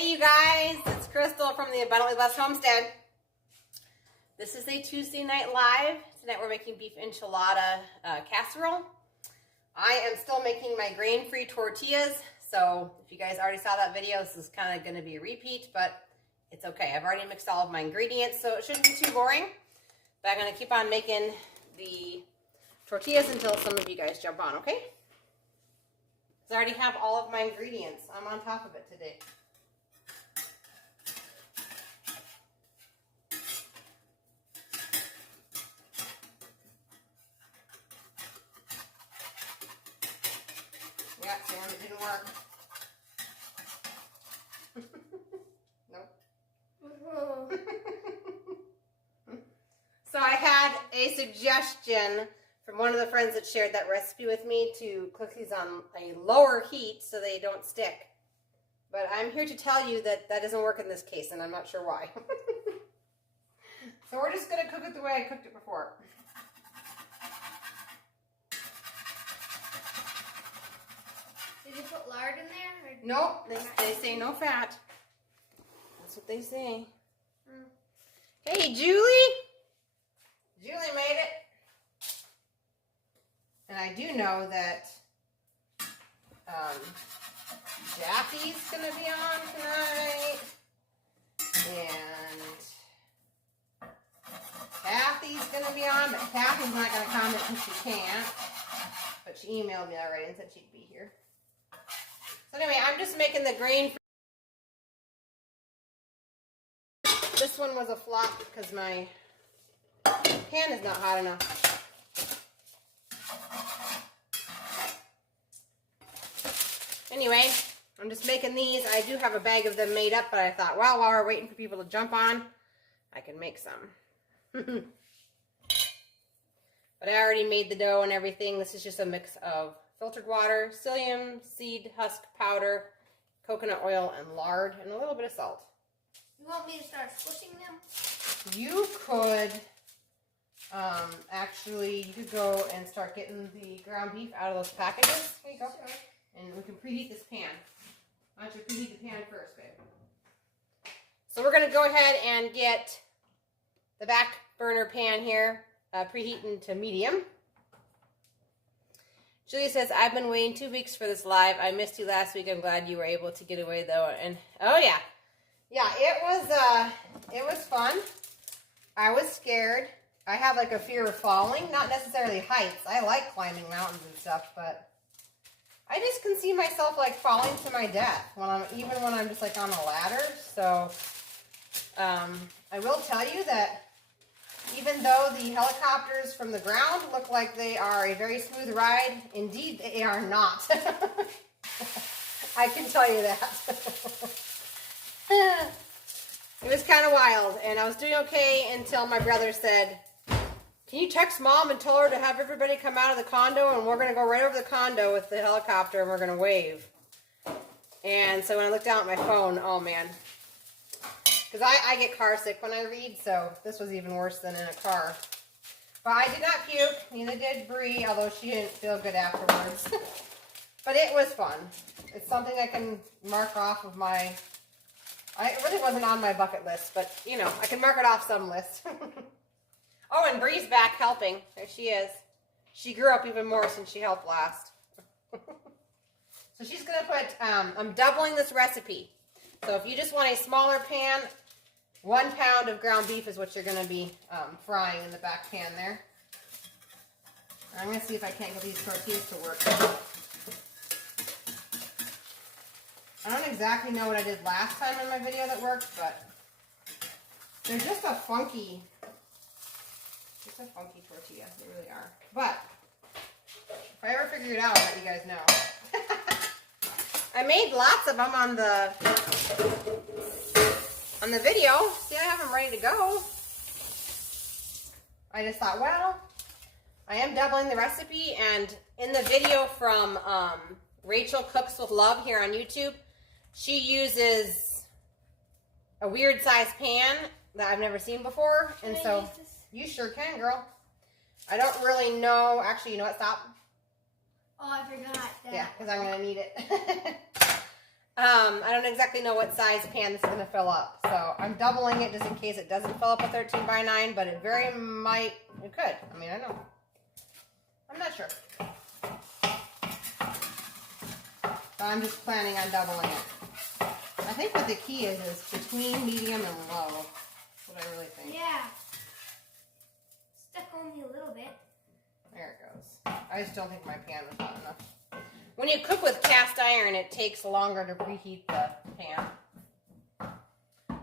Hey you guys, it's Crystal from the Abundantly Blessed Homestead. This is a Tuesday night live. Tonight we're making beef enchilada casserole. I am still making my grain-free tortillas, so if you guys already saw that video, this is kind of going to be a repeat, but it's okay. I've already mixed all of my ingredients, so it shouldn't be too boring. But I'm going to keep on making the tortillas until some of you guys jump on, okay? I already have all of my ingredients. I'm on top of it today. Yeah, Sam, it didn't work. Nope. So I had a suggestion from one of the friends that shared that recipe with me to cook these on a lower heat so they don't stick. But I'm here to tell you that that doesn't work in this case, and I'm not sure why. So we're just going to cook it the way I cooked it before. Did you put lard in there? Nope, they say no fat. That's what they say. Hey, Julie! Julie made it. And I do know that Jackie's going to be on tonight. And Kathy's going to be on, but Kathy's not going to come because she can't. But she emailed me already and said she'd be here. So anyway, I'm just making the grain. This one was a flop because my pan is not hot enough. Anyway, I'm just making these. I do have a bag of them made up, but I thought, well, while we're waiting for people to jump on, I can make some. But I already made the dough and everything. This is just a mix of filtered water, psyllium seed husk powder, coconut oil, and lard, and a little bit of salt. You want me to start squishing them? You could, actually, you could go and start getting the ground beef out of those packages. There you go. Sure. And we can preheat this pan. Why don't you preheat the pan first, babe? So we're going to go ahead and get the back burner pan here preheating to medium. Julia says, I've been waiting 2 weeks for this live. I missed you last week. I'm glad you were able to get away though. And oh yeah. Yeah, it was fun. I was scared. I have like a fear of falling, not necessarily heights. I like climbing mountains and stuff, but I just can see myself like falling to my death even when I'm just like on a ladder. So I will tell you that even though the helicopters from the ground look like they are a very smooth ride, indeed they are not. I can tell you that. It was kind of wild, and I was doing okay until my brother said, can you text Mom and tell her to have everybody come out of the condo, and we're going to go right over the condo with the helicopter, and we're going to wave. And so when I looked down at my phone, oh man. Because I get car sick when I read, so this was even worse than in a car. But I did not puke, neither did Bree, although she didn't feel good afterwards. But it was fun. It's something I can mark off of my... It really wasn't on my bucket list, but, you know, I can mark it off some list. Oh, and Bree's back helping. There she is. She grew up even more since she helped last. So she's going to put, I'm doubling this recipe. So if you just want a smaller pan, 1 pound of ground beef is what you're going to be frying in the back pan there. I'm going to see if I can't get these tortillas to work. I don't exactly know what I did last time in my video that worked, but they're just a funky tortilla. They really are. But if I ever figure it out, I'll let you guys know. I made lots of them on the video. See, I have them ready to go. I just thought, well, I am doubling the recipe, and in the video from Rachel Cooks with Love here on YouTube, she uses a weird size pan that I've never seen before, and so you sure can, girl. I don't really know. Actually, you know what? Stop. Oh, I forgot that. Yeah, because I'm going to need it. I don't exactly know what size pan this is going to fill up. So I'm doubling it just in case it doesn't fill up a 13 by 9, but it very might, it could. I mean, I know. I'm not sure. So I'm just planning on doubling it. I think what the key is between medium and low. That's what I really think. Yeah. Stuck on me a little bit. There it goes. I just don't think my pan was hot enough. When you cook with cast iron, it takes longer to preheat the pan.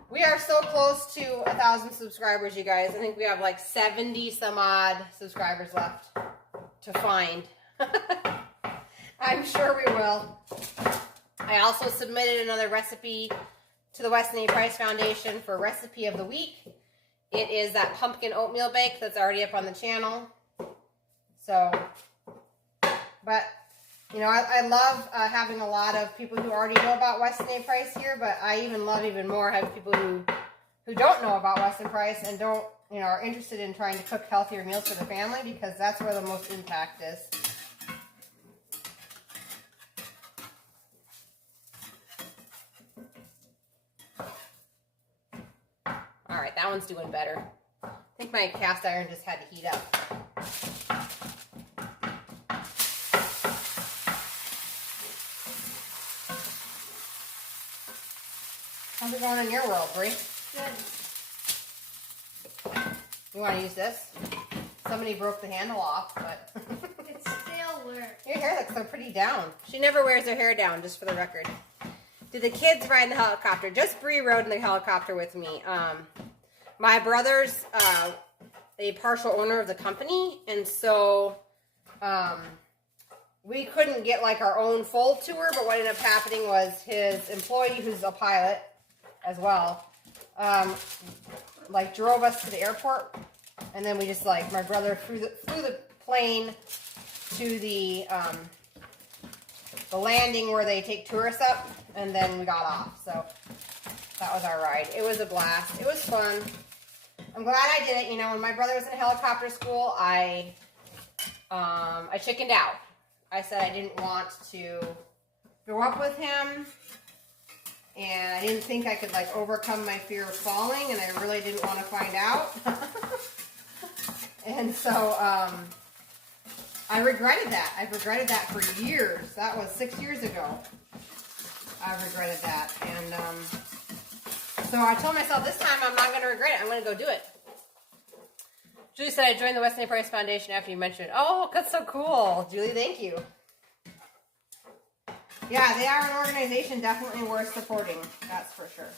We are so close to 1,000 subscribers, you guys. I think we have like 70 some odd subscribers left to find. I'm sure we will. I also submitted another recipe to the Weston A. Price Foundation for Recipe of the Week. It is that pumpkin oatmeal bake that's already up on the channel. So, but, you know, I love having a lot of people who already know about Weston A. Price here, but I even love even more having people who don't know about Weston Price and don't, you know, are interested in trying to cook healthier meals for the family, because that's where the most impact is. All right, that one's doing better. I think my cast iron just had to heat up. How's it going in your world, Brie? Good. You want to use this? Somebody broke the handle off, but It still works. your hair looks so pretty down. She never wears her hair down, just for the record. Did the kids ride in the helicopter? Just Brie rode in the helicopter with me. My brother's a partial owner of the company, and so we couldn't get like our own full tour, but what ended up happening was his employee, who's a pilot as well, like drove us to the airport, and then we just like, my brother flew the plane to the landing where they take tourists up, and then we got off. So that was our ride. It was a blast. It was fun. I'm glad I did it. You know, when my brother was in helicopter school, I chickened out. I said I didn't want to go up with him, and I didn't think I could like overcome my fear of falling, and I really didn't want to find out. And so I regretted that. I've regretted that for years. That was 6 years ago. I regretted that, and so I told myself this time I'm not going to regret it. I'm going to go do it. Julie said I joined the Weston A. Price Foundation after you mentioned it. Oh, that's so cool. Julie, thank you. Yeah, they are an organization definitely worth supporting. That's for sure.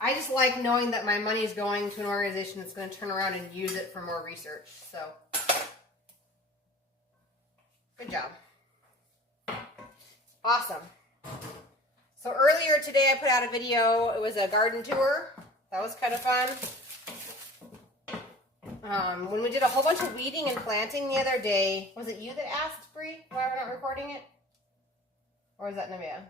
I just like knowing that my money is going to an organization that's going to turn around and use it for more research. So, good job. Awesome. So earlier today I put out a video. It was a garden tour. That was kind of fun. When we did a whole bunch of weeding and planting the other day, was it you that asked, Brie, why we're not recording it? Or was that Namia?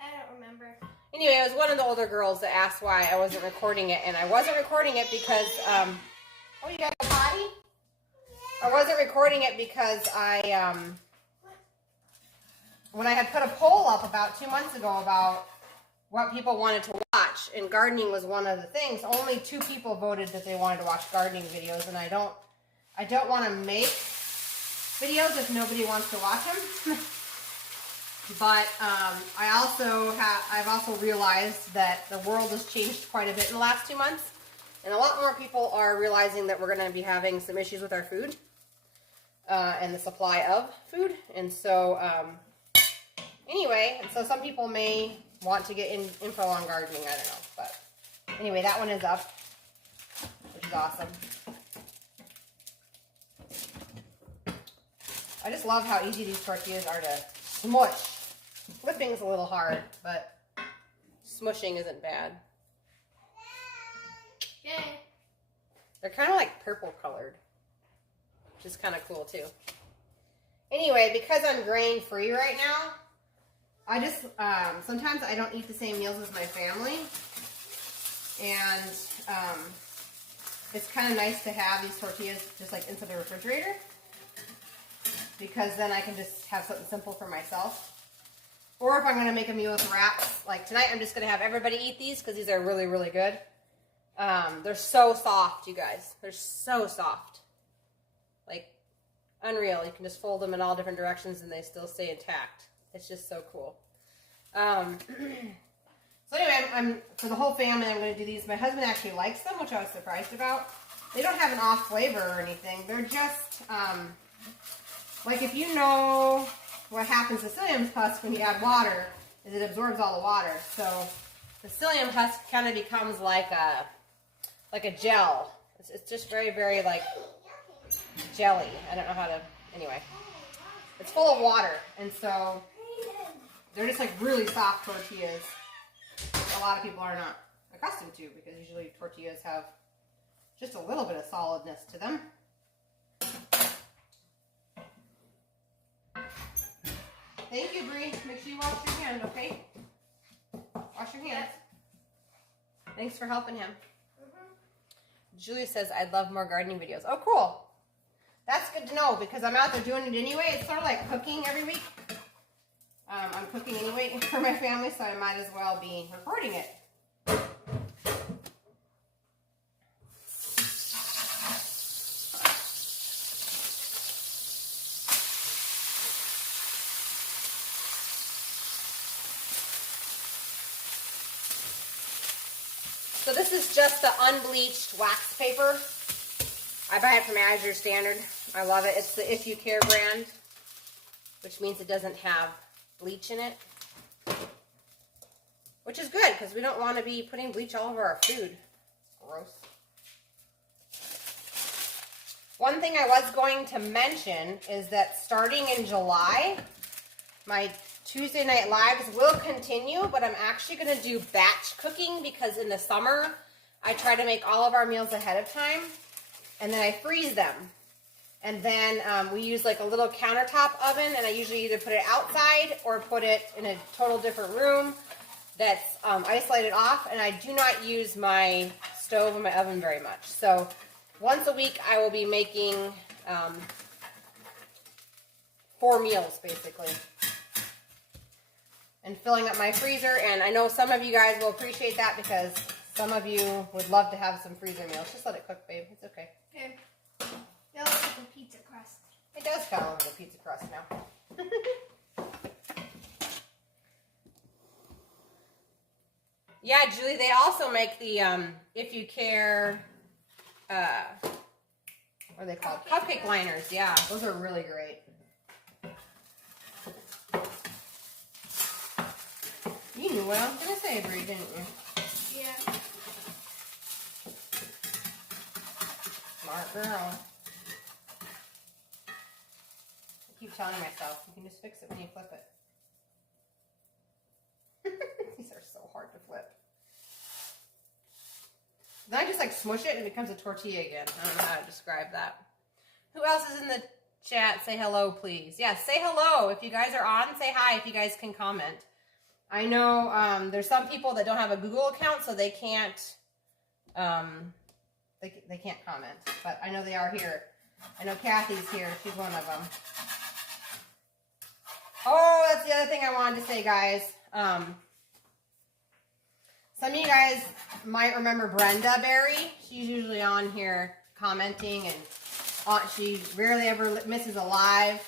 I don't remember. Anyway, it was one of the older girls that asked why I wasn't recording it, and I wasn't recording it because, oh, you got a potty? I wasn't recording it because when I had put a poll up about 2 months ago about what people wanted to watch, and gardening was one of the things, only 2 people voted that they wanted to watch gardening videos, and I don't want to make videos if nobody wants to watch them. But I've also realized that the world has changed quite a bit in the last 2 months, and a lot more people are realizing that we're going to be having some issues with our food and the supply of food. And so anyway, so some people may want to get info on gardening. I don't know, but anyway, that one is up, which is awesome. I just love how easy these tortillas are to smush. Flipping's a little hard, but smushing isn't bad. Yay. They're kind of like purple colored, which is kind of cool too. Anyway, because I'm grain free right now, I just, sometimes I don't eat the same meals as my family. And it's kind of nice to have these tortillas just like inside the refrigerator, because then I can just have something simple for myself. Or if I'm going to make a meal with wraps, like tonight I'm just going to have everybody eat these because these are really, really good. They're so soft, you guys. They're so soft. Like, unreal. You can just fold them in all different directions and they still stay intact. It's just so cool. So anyway, I'm for the whole family, I'm going to do these. My husband actually likes them, which I was surprised about. They don't have an off flavor or anything. They're just, like if you know what happens to psyllium husk when you add water, is it absorbs all the water. So the psyllium husk kind of becomes like a gel. It's just very, very like jelly. I don't know how to, anyway. It's full of water, and so they're just like really soft tortillas. A lot of people are not accustomed to, because usually tortillas have just a little bit of solidness to them. Thank you, Bree. Make sure you wash your hand, okay? Wash your hands. Thanks for helping him. Julia says, I'd love more gardening videos. Oh, cool. That's good to know, because I'm out there doing it anyway. It's sort of like cooking every week. I'm cooking anyway for my family, so I might as well be recording it. So this is just the unbleached wax paper. I buy it from Azure Standard. I love it. It's the If You Care brand, which means it doesn't have bleach in it, which is good because we don't want to be putting bleach all over our food. Gross. One thing I was going to mention is that starting in July, my Tuesday night lives will continue, but I'm actually going to do batch cooking, because in the summer I try to make all of our meals ahead of time and then I freeze them. And then we use like a little countertop oven, and I usually either put it outside or put it in a total different room that's isolated off, and I do not use my stove and my oven very much. So once a week I will be making 4 meals basically and filling up my freezer. And I know some of you guys will appreciate that, because some of you would love to have some freezer meals. Just let it cook, babe. It's okay. Okay. That looks like a pizza crust. It does kind of look like a pizza crust now. Yeah, Julie, they also make the, If You Care, what are they called? Cupcake liners. Yeah, those are really great. You knew what I was going to say, Brie, didn't you? Yeah. Smart girl. I keep telling myself, you can just fix it when you flip it. These are so hard to flip. Then I just like smush it and it becomes a tortilla again. I don't know how to describe that. Who else is in the chat? Say hello, please. Yeah, say hello. If you guys are on, say hi if you guys can comment. I know there's some people that don't have a Google account, so they can't they can't comment. But I know they are here. I know Kathy's here. She's one of them. Oh, that's the other thing I wanted to say, guys. Some of you guys might remember Brenda Berry. She's usually on here commenting, and she rarely ever misses a live.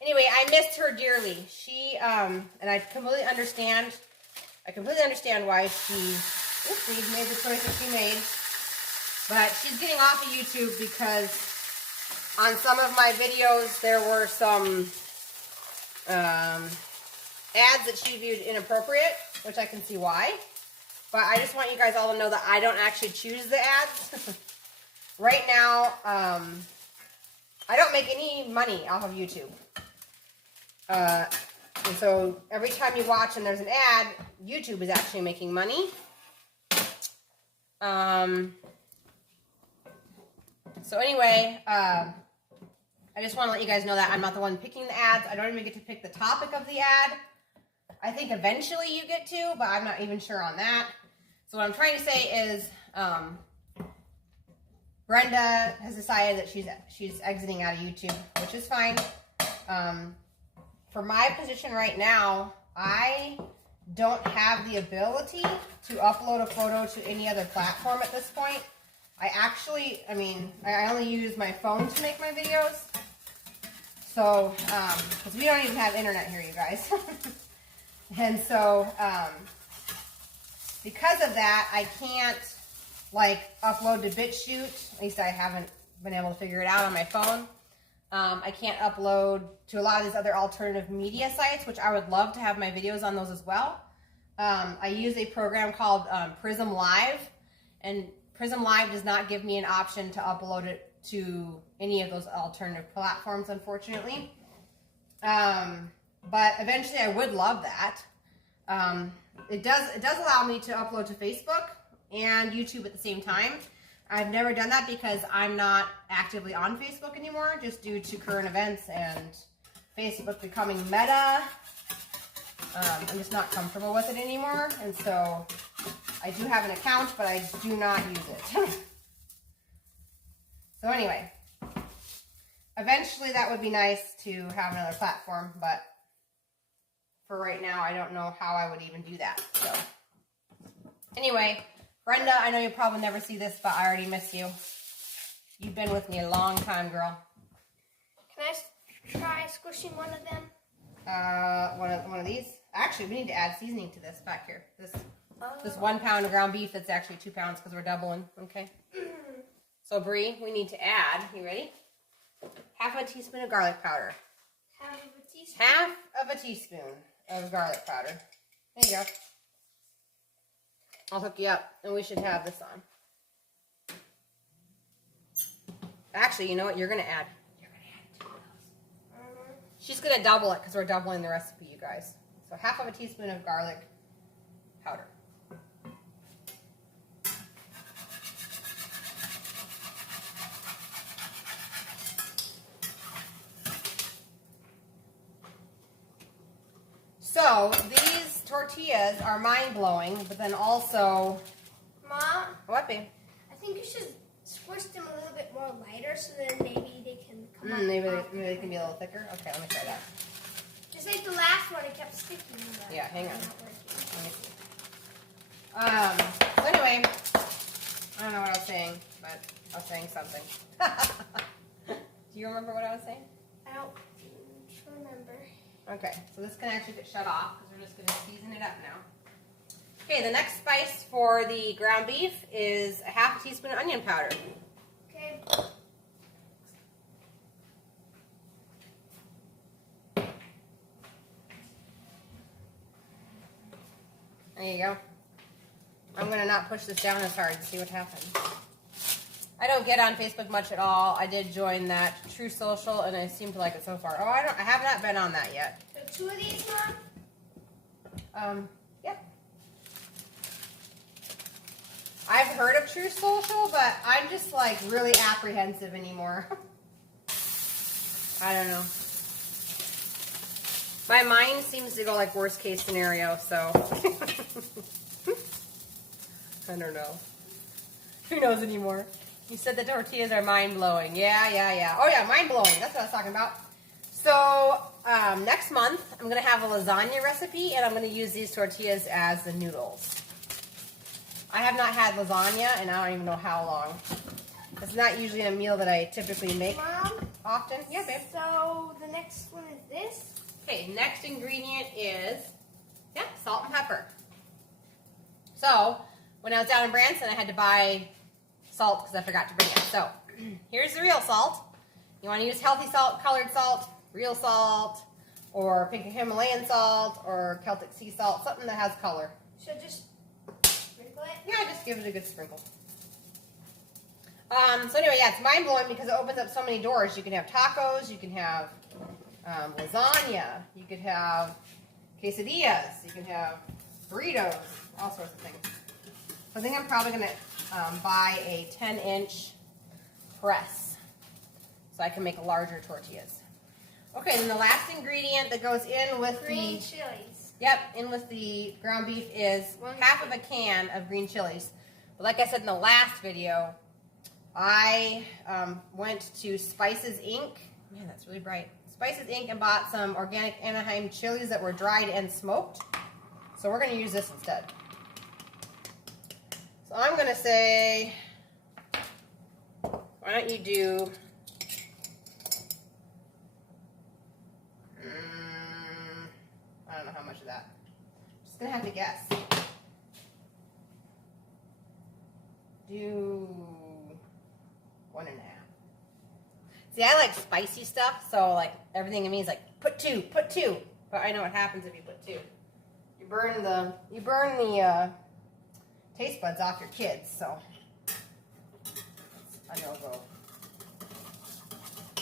Anyway, I missed her dearly. She, and I completely understand. I completely understand why she made the choice that she made. But she's getting off of YouTube because on some of my videos there were some ads that she viewed inappropriate, which I can see why. But I just want you guys all to know that I don't actually choose the ads. Right now, I don't make any money off of YouTube. And so every time you watch and there's an ad, YouTube is actually making money. So anyway, I just want to let you guys know that I'm not the one picking the ads. I don't even get to pick the topic of the ad. I think eventually you get to, but I'm not even sure on that. So what I'm trying to say is, Brenda has decided that she's exiting out of YouTube, which is fine. For my position right now, I don't have the ability to upload a photo to any other platform at this point. I only use my phone to make my videos. So, because we don't even have internet here, you guys. And so, because of that, I can't, like, upload to BitChute. At least I haven't been able to figure it out on my phone. I can't upload to a lot of these other alternative media sites, which I would love to have my videos on those as well. I use a program called Prism Live, and Prism Live does not give me an option to upload it to any of those alternative platforms, unfortunately. But eventually I would love that. It does allow me to upload to Facebook and YouTube at the same time. I've never done that because I'm not actively on Facebook anymore, just due to current events and Facebook becoming meta. I'm just not comfortable with it anymore, and so I do have an account, but I do not use it. So anyway, eventually that would be nice to have another platform, but for right now, I don't know how I would even do that. So anyway, Brenda, I know you'll probably never see this, but I already miss you. You've been with me a long time, girl. Can I try squishing one of them? One of these. Actually, we need to add seasoning to this back here. This 1 pound of ground beef that's actually 2 pounds because we're doubling. Okay. So Bree, we need to add. You ready? Half a teaspoon of garlic powder. Half of a teaspoon. Half of a teaspoon of garlic powder. There you go. I'll hook you up, and we should have this on. Actually, you know what? You're gonna add 2 of those. She's gonna double it because we're doubling the recipe, you guys. So half of a teaspoon of garlic powder. So these tortillas are mind-blowing, but then also... Mom? What, babe? I think you should squish them a little bit more lighter so then maybe they can come up. Maybe they can be a little thicker? Okay, let me try that. Just like the last one, it kept sticking. Yeah, hang on. Not working. Let me see. So anyway, I don't know what I was saying, but I was saying something. Do you remember what I was saying? I don't remember. Okay, so this can actually get shut off because we're just going to season it up now. Okay, the next spice for the ground beef is a half a teaspoon of onion powder. Okay. There you go. I'm going to not push this down as hard and see what happens. I don't get on Facebook much at all. I did join that True Social, and I seem to like it so far. Oh, I have not been on that yet. So 2 of these, Mom? Yeah. I've heard of True Social, but I'm just like really apprehensive anymore. I don't know. My mind seems to go like worst case scenario, so I don't know. Who knows anymore? You said the tortillas are mind-blowing. Yeah. Oh yeah, mind-blowing. That's what I was talking about. So next month, I'm going to have a lasagna recipe, and I'm going to use these tortillas as the noodles. I have not had lasagna, and I don't even know how long. It's not usually a meal that I typically make often. Yeah, babe. So the next one is this? Okay, next ingredient is, salt and pepper. So, when I was down in Branson, I had to buy salt because I forgot to bring it. So, here's the real salt. You want to use healthy salt, colored salt, real salt, or pink Himalayan salt, or Celtic sea salt, something that has color. Should I just sprinkle it? Yeah, just give it a good sprinkle. So anyway, it's mind-blowing because it opens up so many doors. You can have tacos, you can have lasagna, you could have quesadillas, you can have burritos, all sorts of things. So I think I'm probably going to buy a 10-inch press so I can make larger tortillas. Okay, then the last ingredient that goes in with green chilies. Yep, in with the ground beef is half of a can of green chilies. But like I said in the last video, I went to Spices Inc. Man, that's really bright. Spices Inc. and bought some organic Anaheim chilies that were dried and smoked. So we're going to use this instead. So I'm going to say, why don't you do, I don't know how much of that. Just going to have to guess. Do 1.5. See, I like spicy stuff, so like everything in me is like, put 2. But I know what happens if you put 2. You burn the taste buds off your kids, so a no-go.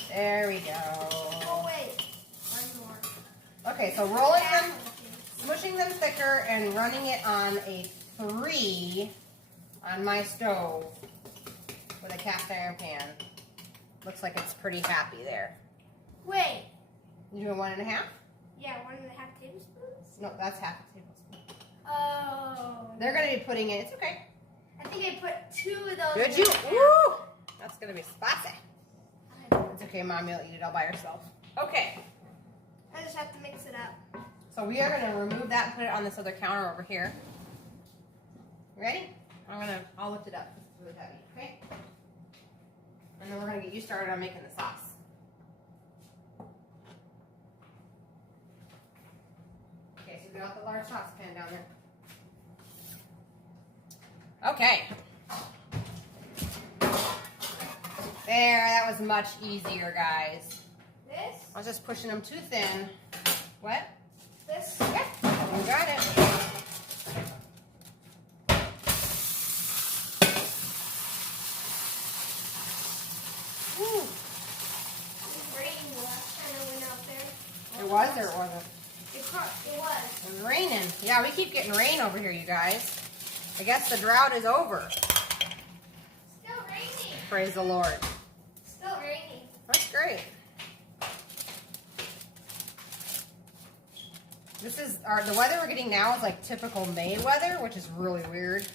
There we go. Oh wait, one more. Okay, so rolling them, smushing them thicker, and running it on a 3 on my stove with a cast iron pan. Looks like it's pretty happy there. Wait. You doing 1.5? Yeah, 1.5 tablespoons? No, that's half a tablespoon. Oh. They're going to be putting it, it's okay. I think I put 2 of those. Did you? Woo! That's going to be spicy. It's okay, Mom, you'll eat it all by yourself. Okay. I just have to mix it up. So we are going to remove that and put it on this other counter over here. Ready? I'll lift it up. It's really heavy, okay? And then we're going to get you started on making the sauce. Okay, so get out the large saucepan down there. Okay. There, that was much easier, guys. This? I was just pushing them too thin. What? This? Yeah, you got it. Woo. It was raining the last time I went out there. It was or wasn't? It was. It was raining. Yeah, we keep getting rain over here, you guys. I guess the drought is over. Still raining. Praise the Lord. Still raining. That's great. This is the weather we're getting now is like typical May weather, which is really weird.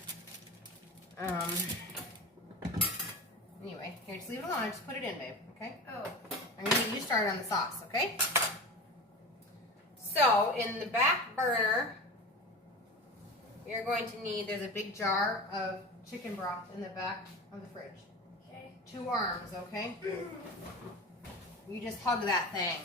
Anyway, here, just leave it alone. Just put it in, babe. Okay. Oh. I'm gonna get you started on the sauce. Okay. So in the back burner, you're going to need. There's a big jar of chicken broth in the back of the fridge. Okay. 2 arms. Okay. You just hug that thing.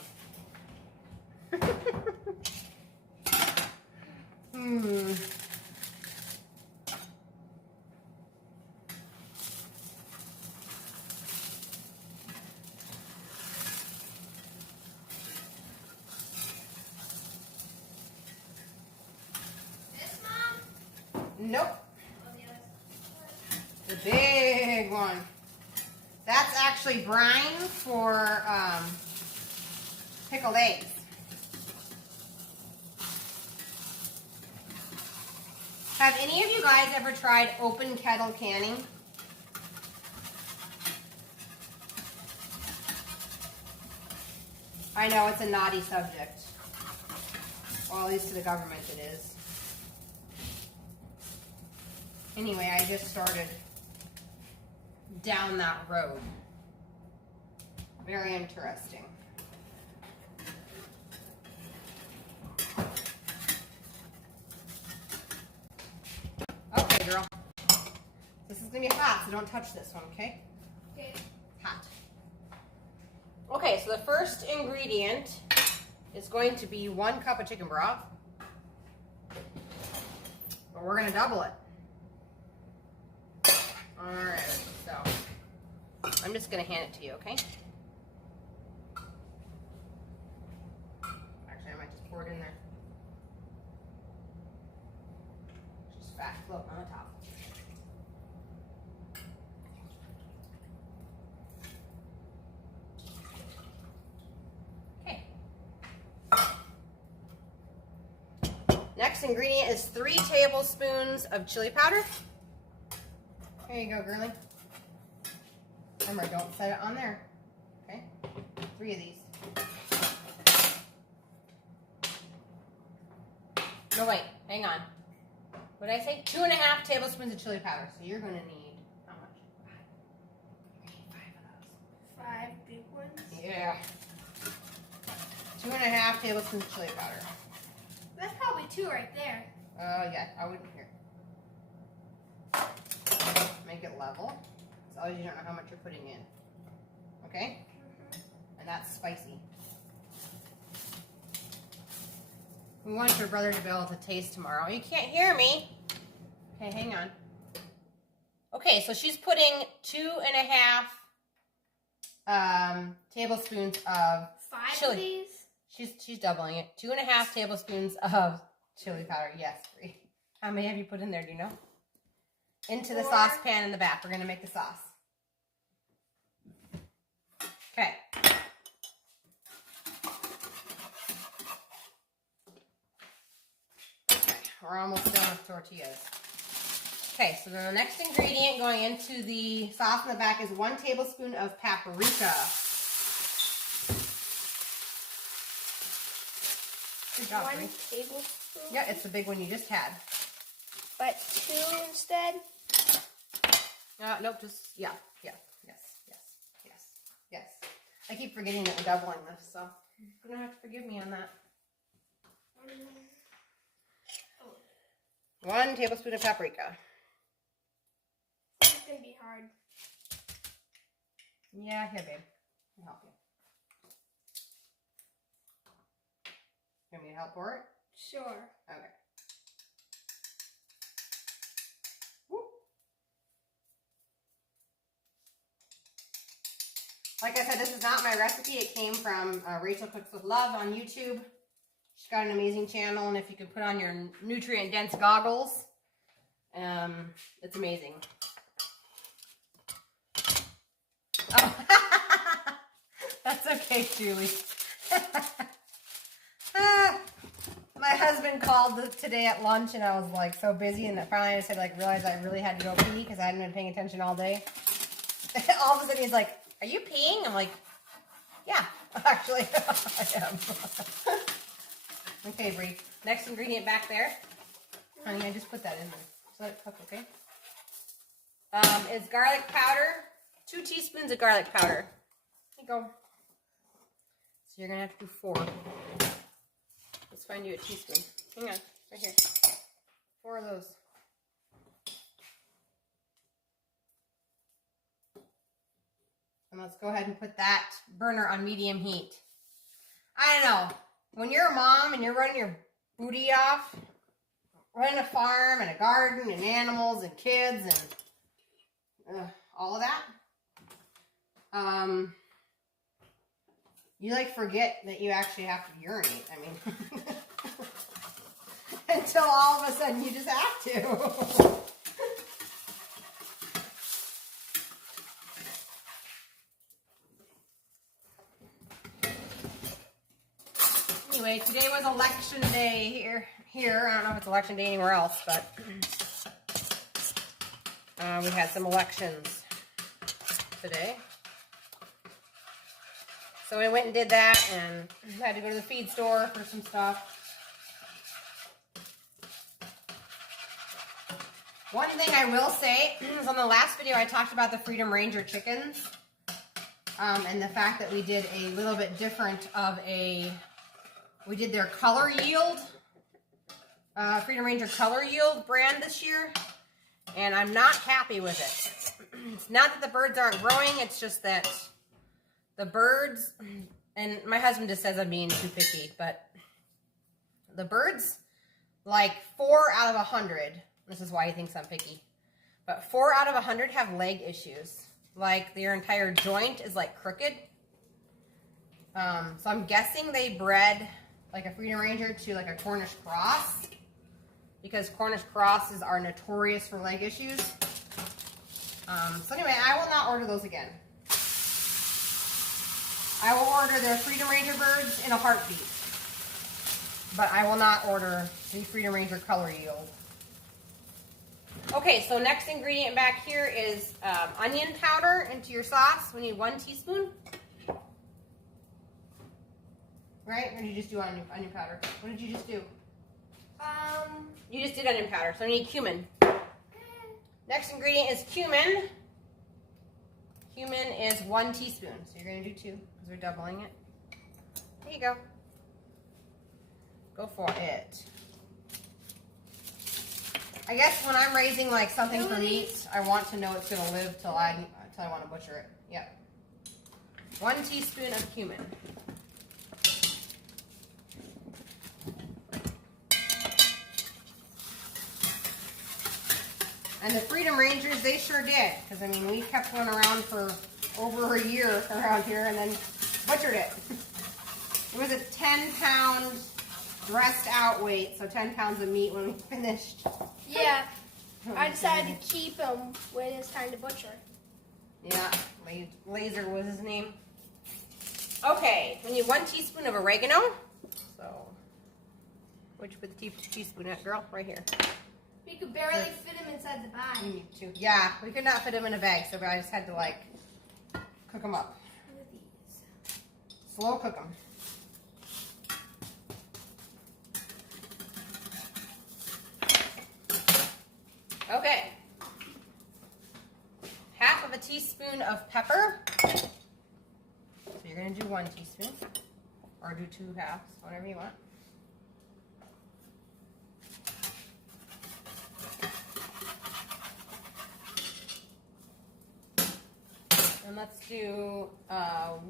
This, Mom? Nope. Oh, the other side. The big one. That's actually brine for pickled eggs. Have any of you guys ever tried open kettle canning? I know it's a naughty subject. Well, at least to the government it is. Anyway, I just started down that road. Very interesting. Okay, girl. This is gonna be hot, so don't touch this one, okay? Okay. Hot. Okay, so the first ingredient is going to be 1 cup of chicken broth. But we're gonna double it. Alright, so I'm just gonna hand it to you, okay? Actually, I might just pour it in there. Just fat floating on the top. Okay. Next ingredient is 3 tablespoons of chili powder. Here you go, girlie. Remember, don't set it on there. Okay? 3 of these. No, wait. Hang on. What did I say? 2.5 tablespoons of chili powder. So you're going to need how much? 5 big ones? Yeah. 2.5 tablespoons of chili powder. That's probably 2 right there. Yeah, I wouldn't hear. Make it level. As long as you don't know how much you're putting in. Okay? And that's spicy. We want your brother to be able to taste tomorrow. You can't hear me. Okay, hang on. Okay, so she's putting 2.5 tablespoons of 5 chili. of these? She's doubling it. 2.5 tablespoons of chili powder. Yes, Bree. How many have you put in there? Do you know? Into the 4. saucepan in the back. We're gonna make the sauce. Okay. We're almost done with tortillas. Okay, so the next ingredient going into the sauce in the back is 1 tablespoon of paprika. Good job, 1 Bree. tablespoon? Yeah, it's the big one you just had. But 2 instead? Nope, just, yeah, yes. I keep forgetting that we're doubling this, so you're going to have to forgive me on that. 1 tablespoon of paprika. It's going to be hard. Yeah, here, babe. I'll help you. You want me to help pour it? Sure. Okay. Woo. Like I said, this is not my recipe. It came from Rachel Cooks with Love on YouTube. She's got an amazing channel, and if you can put on your nutrient-dense goggles, it's amazing. Oh, that's okay, Julie. My husband called today at lunch, and I was like so busy, and finally I just had realized I really had to go pee because I hadn't been paying attention all day. All of a sudden he's like, "Are you peeing?" I'm like, "Yeah, actually, I am." Okay, Bree. Next ingredient back there. Honey, I just put that in there. Just let it cook, okay? Is garlic powder. 2 teaspoons of garlic powder. Here you go. So you're going to have to do 4. Let's find you a teaspoon. Hang on. Right here. 4 of those. And let's go ahead and put that burner on medium heat. I don't know. When you're a mom and you're running your booty off, running a farm and a garden and animals and kids and all of that, you forget that you actually have to urinate. I mean, until all of a sudden you just have to. Anyway, today was election day here. I don't know if it's election day anywhere else, but we had some elections today. So we went and did that and had to go to the feed store for some stuff. One thing I will say is on the last video I talked about the Freedom Ranger chickens and the fact that we did a little bit different of we did their color yield, Freedom Ranger color yield brand this year, and I'm not happy with it. It's not that the birds aren't growing, it's just that the birds, and my husband just says I'm being too picky, but the birds, 4 out of 100, this is why he thinks I'm picky, but 4 out of 100 have leg issues. Their entire joint is crooked. So I'm guessing they bred a Freedom Ranger to a Cornish cross, because Cornish crosses are notorious for leg issues. So anyway, I will not order those again. I will order their Freedom Ranger birds in a heartbeat, but I will not order the Freedom Ranger color yield. Okay, so next ingredient back here is onion powder into your sauce. We need 1 teaspoon. Right? Or did you just do onion powder? What did you just do? You just did onion powder, so I need cumin. Next ingredient is cumin. Cumin is 1 teaspoon. So you're going to do 2 because we're doubling it. There you go. Go for it. I guess when I'm raising like something for meat, I want to know it's going to live till I want to butcher it. Yep. 1 teaspoon of cumin. And the Freedom Rangers, they sure did. Because, I mean, we kept one around for over a year around here and then butchered it. It was a 10-pound dressed out weight, so 10 pounds of meat when we finished. Yeah. I decided to keep him when it's time to butcher. Yeah, Laser was his name. Okay, we need 1 teaspoon of oregano. So, where'd you put the teaspoon at, girl? Right here. We could barely fit him inside the bag. You need to. Yeah, we could not fit them in a bag, so I just had to like cook them up. With these. Slow cook them. Okay. Half of a teaspoon of pepper. So you're going to do 1 teaspoon. Or do 2 halves, whatever you want. And let's do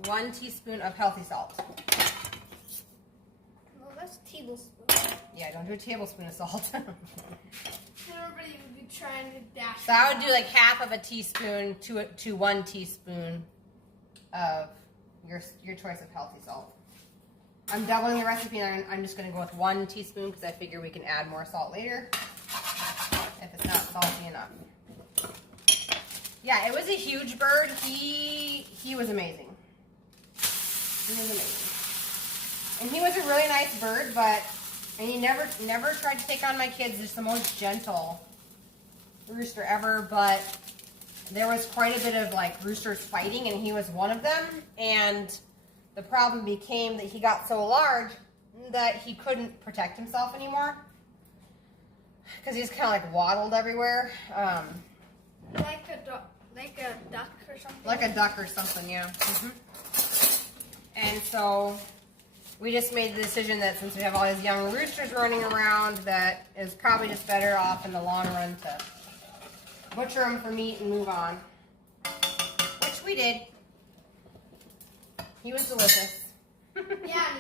1 teaspoon of healthy salt. Well, that's a tablespoon. Yeah, don't do a tablespoon of salt. Everybody would be trying to dash. So I would do like half of a teaspoon to 1 teaspoon of your choice of healthy salt. I'm doubling the recipe and I'm just going to go with 1 teaspoon because I figure we can add more salt later if it's not salty enough. Yeah, it was a huge bird. He was amazing. He was amazing. And he was a really nice bird, and he never tried to take on my kids. Just the most gentle rooster ever, but there was quite a bit of like roosters fighting, and he was one of them. And the problem became that he got so large that he couldn't protect himself anymore because he just kind of like waddled everywhere. Like a duck or something? Like a duck or something, yeah. And so we just made the decision that since we have all these young roosters running around, that it's probably just better off in the long run to butcher them for meat and move on. Which we did. He was delicious. Yeah,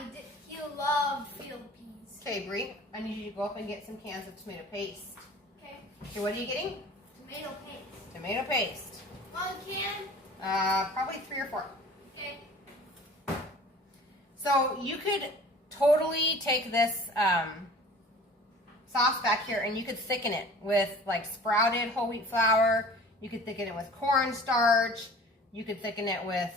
he loved field peas. Okay, Brie, I need you to go up and get some cans of tomato paste. Okay. Okay, what are you getting? Tomato paste. Tomato paste. 1 can? Probably 3 or 4. Okay. So you could totally take this sauce back here and you could thicken it with like sprouted whole wheat flour. You could thicken it with cornstarch. You could thicken it with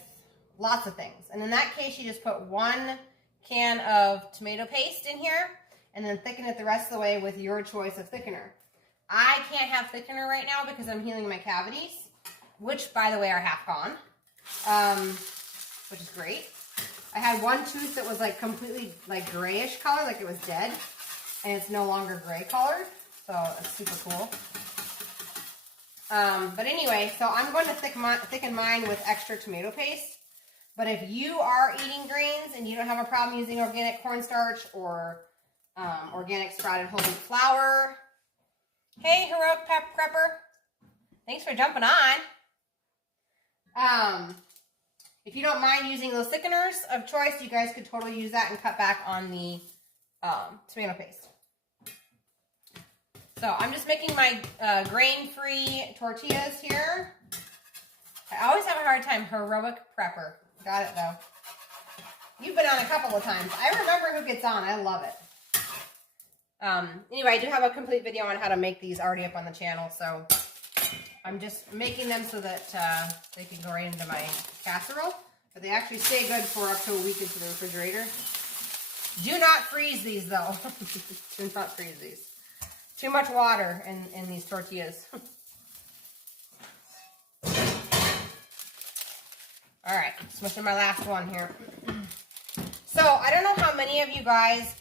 lots of things. And in that case, you just put 1 can of tomato paste in here and then thicken it the rest of the way with your choice of thickener. I can't have thickener right now because I'm healing my cavities, which by the way are half gone, which is great. I had 1 tooth that was like completely like grayish color, like it was dead, and it's no longer gray colored, so it's super cool. But anyway, so I'm going to thicken mine with extra tomato paste. But if you are eating grains and you don't have a problem using organic cornstarch or organic sprouted whole wheat flour, hey, Heroic Prepper, thanks for jumping on. If you don't mind using those thickeners of choice, you guys could totally use that and cut back on the tomato paste. So I'm just making my grain-free tortillas here. I always have a hard time. Heroic Prepper. Got it, though. You've been on a couple of times. I remember who gets on. I love it. Anyway, I do have a complete video on how to make these already up on the channel, so I'm just making them so that they can go right into my casserole. But they actually stay good for up to a week into the refrigerator. Do not freeze these, though. Do not freeze these. Too much water in these tortillas. All right, smushing my last one here. So I don't know how many of you guys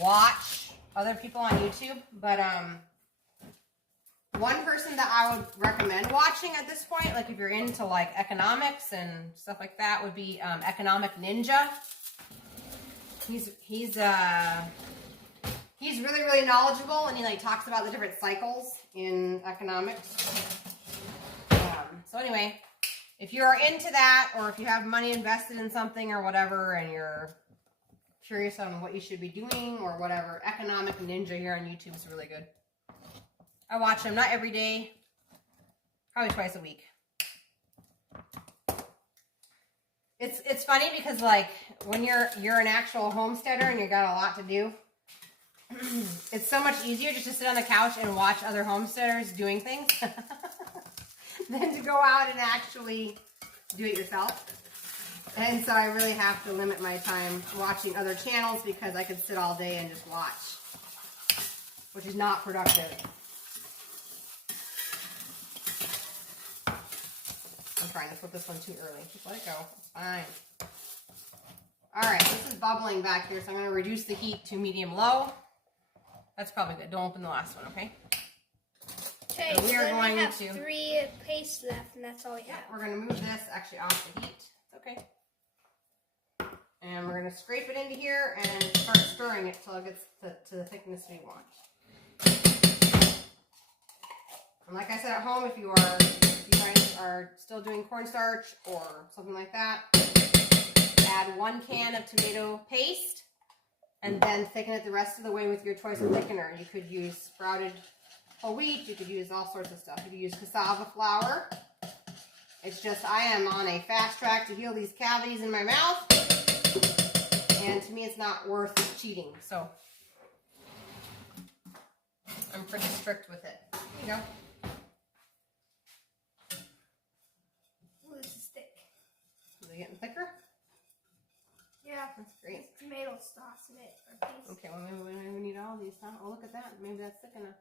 watch other people on YouTube, but One person that I would recommend watching at this point, like if you're into like economics and stuff like that, would be Economic Ninja. He's really, really knowledgeable, and he like talks about the different cycles in economics. So anyway, if you're into that, or if you have money invested in something or whatever, and you're curious on what you should be doing or whatever, Economic Ninja here on YouTube is really good. I watch him, not every day, probably twice a week. It's funny because like when you're an actual homesteader and you got a lot to do, it's so much easier just to sit on the couch and watch other homesteaders doing things than to go out and actually do it yourself. And so I really have to limit my time watching other channels because I could sit all day and just watch, which is not productive. I'm trying to put this one too early. Just let it go. It's fine. Alright, this is bubbling back here, so I'm going to reduce the heat to medium-low. That's probably good. Don't open the last one, okay? Okay, so we are going we have to 3 pastes left, and that's all we have. We're going to move this actually off the heat. It's okay. And we're going to scrape it into here and start stirring it till it gets to the thickness we want. And like I said at home, if you guys are still doing cornstarch or something like that, add 1 can of tomato paste and then thicken it the rest of the way with your choice of thickener. You could use sprouted whole wheat, you could use all sorts of stuff. You could use cassava flour. It's just I am on a fast track to heal these cavities in my mouth, and to me it's not worth cheating, so I'm pretty strict with it. There you go. Ooh, this is thick. Is it getting thicker? Yeah. That's great. There's tomato sauce in it. Or paste. Okay, well maybe we need all these, huh? Oh, look at that. Maybe that's thick enough.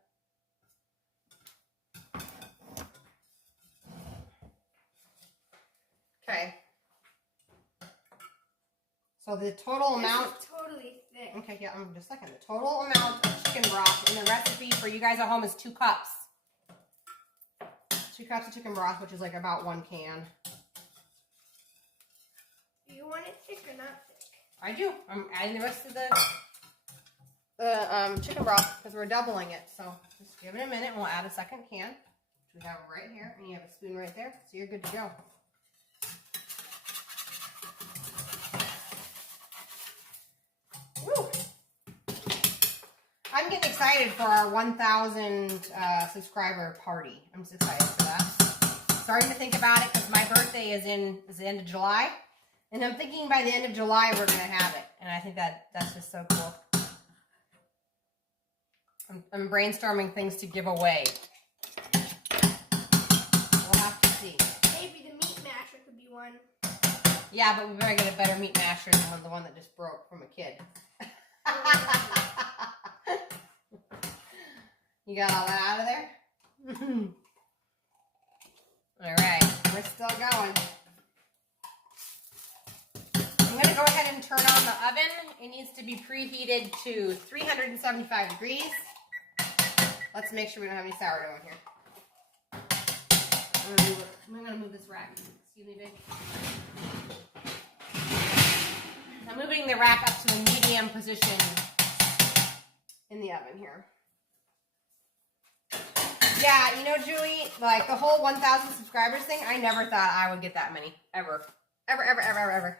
Okay. So the total amount... This is totally thick. Okay, yeah, just a second. The total amount of chicken broth in the recipe for you guys at home is 2 cups. 2 cups of chicken broth, which is like about 1 can. Do you want it thick or not thick? I do. I'm adding the rest of the chicken broth because we're doubling it. So just give it a minute and we'll add a 2nd can, which we have right here. And you have a spoon right there, so you're good to go. Woo! I'm getting excited for our 1,000 subscriber party. I'm just excited for that. Starting to think about it because my birthday is the end of July. And I'm thinking by the end of July we're going to have it. And I think that's just so cool. I'm brainstorming things to give away. We'll have to see. Maybe the meat masher could be one. Yeah, but we better get a better meat masher than the one that just broke from a kid. You got all that out of there? All right, we're still going. I'm going to go ahead and turn on the oven. It needs to be preheated to 375 degrees. Let's make sure we don't have any sourdough in here. I'm going to move this rack. Excuse me, babe. I'm moving the rack up to a medium position in the oven here. Yeah, you know, Julie, like the whole 1,000 subscribers thing, I never thought I would get that many. Ever. Ever.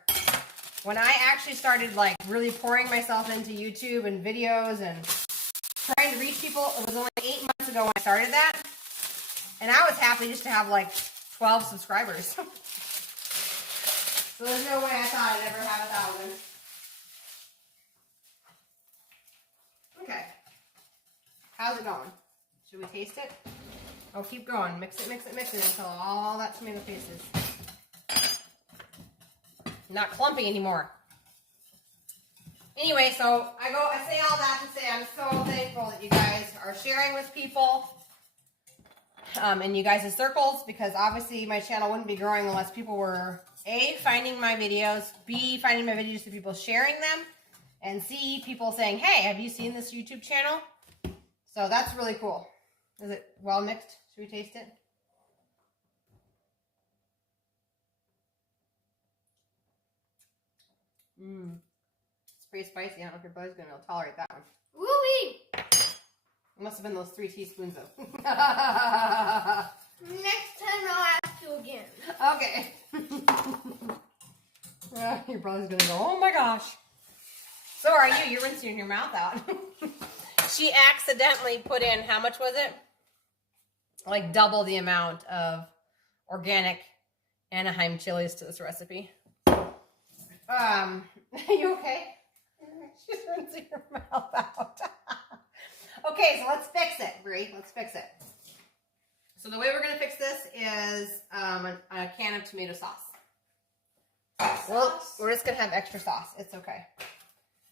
When I actually started like really pouring myself into YouTube and videos and trying to reach people, it was only 8 months ago when I started that. And I was happy just to have like 12 subscribers. So there's no way I thought I'd ever have 1,000. Okay. How's it going? Should we taste it? Oh, keep going. Mix it until all that tomato paste is not clumpy anymore. Anyway, so I say all that to say I'm so thankful that you guys are sharing with people in you guys' circles, because obviously my channel wouldn't be growing unless people were A, finding my videos, B, finding my videos to people sharing them, and C, people saying, hey, have you seen this YouTube channel? So that's really cool. Is it well mixed? Should we taste it? It's pretty spicy. I don't know if your brother's going to tolerate that one. Woo-wee! It must have been those 3 teaspoons of. Next time I'll ask you again. Okay. Your brother's going to go, oh my gosh. So are you. You're rinsing your mouth out. She accidentally put in, how much was it? Like double the amount of organic Anaheim chilies to this recipe. Are you okay? She's rinsing her mouth out. Okay, so let's fix it, Brie. Let's fix it. So the way we're going to fix this is a can of tomato sauce. Well, we're just going to have extra sauce. It's okay.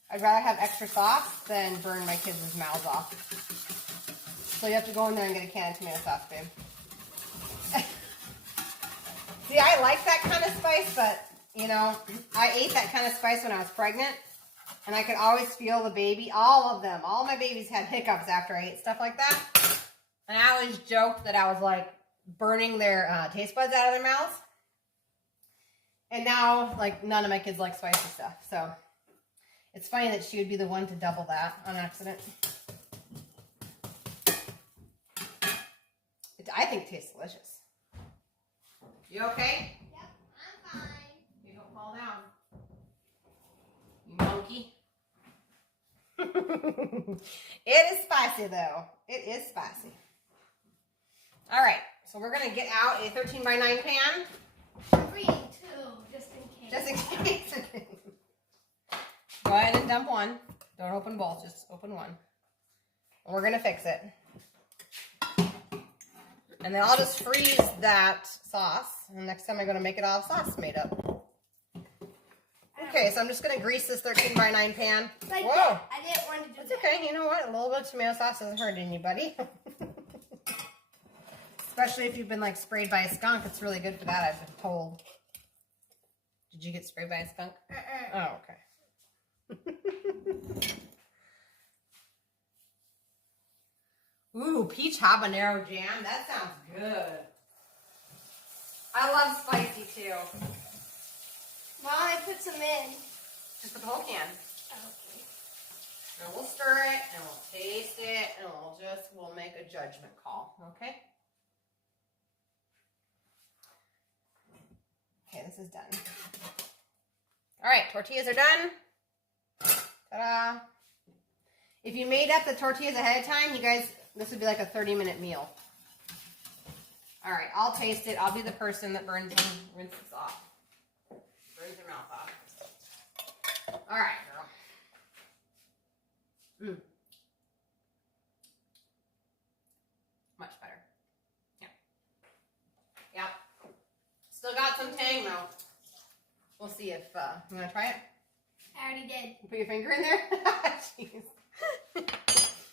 I'd rather have extra sauce than burn my kids' mouths off. So you have to go in there and get a can of tomato sauce, babe. See, I like that kind of spice, but, you know, I ate that kind of spice when I was pregnant. And I could always feel the baby, all of them. All my babies had hiccups after I ate stuff like that. And I always joked that I was like burning their taste buds out of their mouths. And now, like, none of my kids like spicy stuff. So it's funny that she would be the one to double that on accident. I think it tastes delicious. You okay? Yep, I'm fine. You don't fall down. You monkey. It is spicy though. It is spicy. All right, so we're gonna get out a 13 by 9 pan. 3, 2, just in case. Just in case. Go ahead and dump one. Don't open both, just open one. And we're gonna fix it. And then I'll just freeze that sauce. And next time I'm gonna make it all sauce made up. Okay, so I'm just going to grease this 13 by 9 pan. Like Whoa. that. I didn't want to do That's that. okay. You know what? A little bit of tomato sauce doesn't hurt anybody. Especially if you've been like sprayed by a skunk. It's really good for that, I've been told. Did you get sprayed by a skunk? Oh, okay. Ooh, peach habanero jam. That sounds good. I love spicy too. Mom, I put some in. Just put the whole can. Okay. And we'll stir it, and we'll taste it, and we'll make a judgment call, okay? Okay, this is done. All right, tortillas are done. Ta-da. If you made up the tortillas ahead of time, you guys, this would be like a 30-minute meal. All right, I'll taste it. I'll be the person that rinses off. Burns your mouth off. All right, girl. Much better. Yeah. Yep. Still got some tang though. We'll see if you want to try it. I already did. You put your finger in there. Jeez.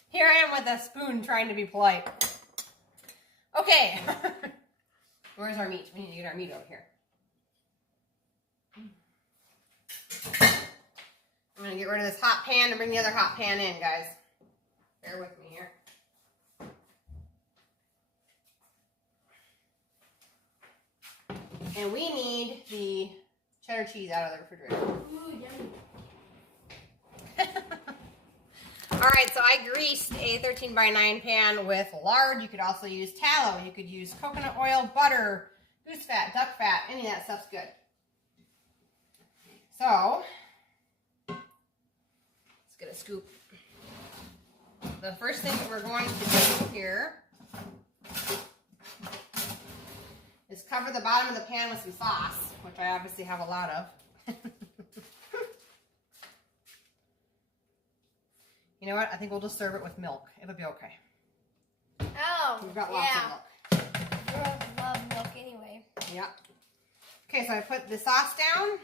Here I am with a spoon trying to be polite. Okay. Where's our meat? We need to get our meat over here. I'm going to get rid of this hot pan and bring the other hot pan in, guys. Bear with me here. And we need the cheddar cheese out of the refrigerator. Ooh, yummy. All right, so I greased a 13 by 9 pan with lard. You could also use tallow. You could use coconut oil, butter, goose fat, duck fat. Any of that stuff's good. So, let's get a scoop. The first thing that we're going to do here is cover the bottom of the pan with some sauce, which I obviously have a lot of. You know what? I think we'll just serve it with milk. It'll be okay. Oh, We've got lots of milk. Girls love milk anyway. Yep. Okay, so I put the sauce down.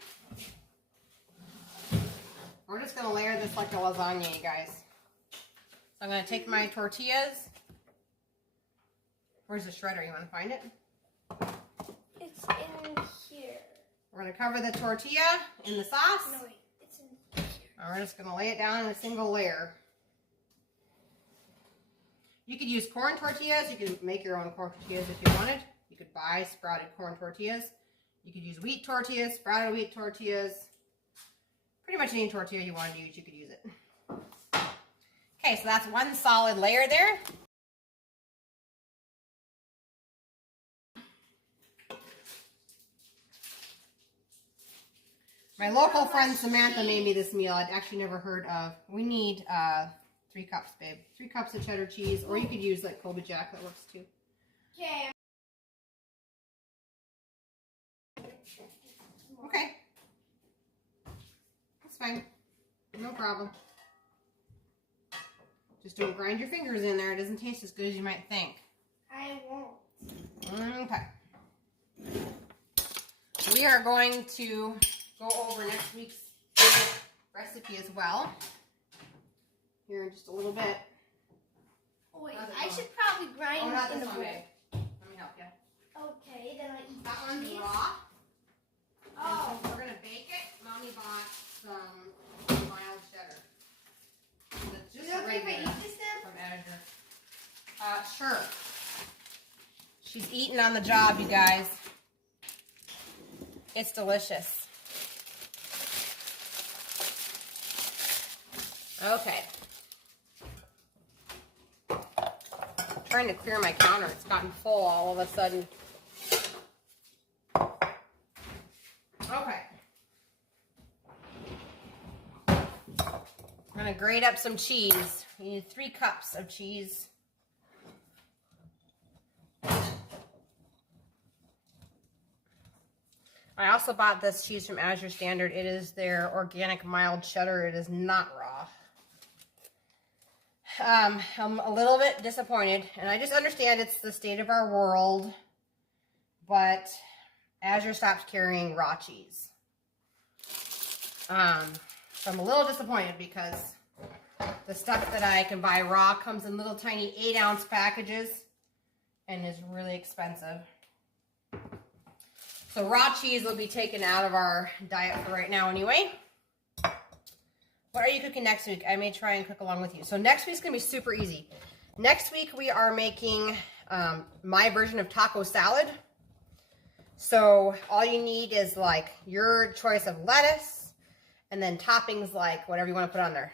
We're just going to layer this like a lasagna, you guys. So I'm going to take my tortillas. Where's the shredder? You want to find it? It's in here. We're going to cover the tortilla in the sauce. No, wait. It's in here. And we're just going to lay it down in a single layer. You could use corn tortillas. You could make your own corn tortillas if you wanted. You could buy sprouted corn tortillas. You could use wheat tortillas, sprouted wheat tortillas. Pretty much any tortilla you want to use, you could use it. Okay, so that's one solid layer there. My local friend Samantha made me this meal. I'd actually never heard of. We need 3 cups, babe. 3 cups of cheddar cheese, or you could use like Colby Jack. That works too. Okay. Okay. That's fine. No problem. Just don't grind your fingers in there. It doesn't taste as good as you might think. I won't. Okay. We are going to go over next week's recipe as well. Here in just a little bit. Oh, wait, I should probably grind Oh, not in this a one, bowl. babe. Let me help you. Okay, then I eat That one's cheese. raw. Oh. And we're going to bake it. Mommy bought some mild cheddar. It's Is just it okay if I regular eat this then? from Azure. Sure. She's eating on the job, you guys. It's delicious. Okay. Trying to clear my counter. It's gotten full all of a sudden. Okay. I'm going to grate up some cheese. We need 3 cups of cheese. I also bought this cheese from Azure Standard. It is their organic mild cheddar. It is not raw. I'm a little bit disappointed, and I just understand it's the state of our world, but Azure stopped carrying raw cheese. So I'm a little disappointed because the stuff that I can buy raw comes in little tiny 8-ounce packages and is really expensive. So raw cheese will be taken out of our diet for right now anyway. What are you cooking next week? I may try and cook along with you. So next week's going to be super easy. Next week we are making my version of taco salad. So all you need is like your choice of lettuce and then toppings like whatever you want to put on there.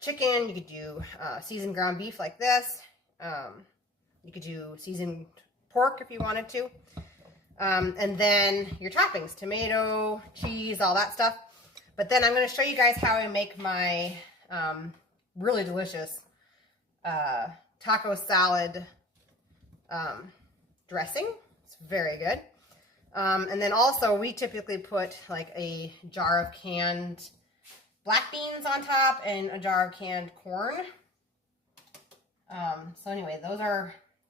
Chicken, you could do seasoned ground beef like this. You could do seasoned pork if you wanted to. And then your toppings, tomato, cheese, all that stuff. But then I'm going to show you guys how I make my really delicious taco salad dressing. It's very good. And then also we typically put like a jar of canned black beans on top and a jar of canned corn. So anyway,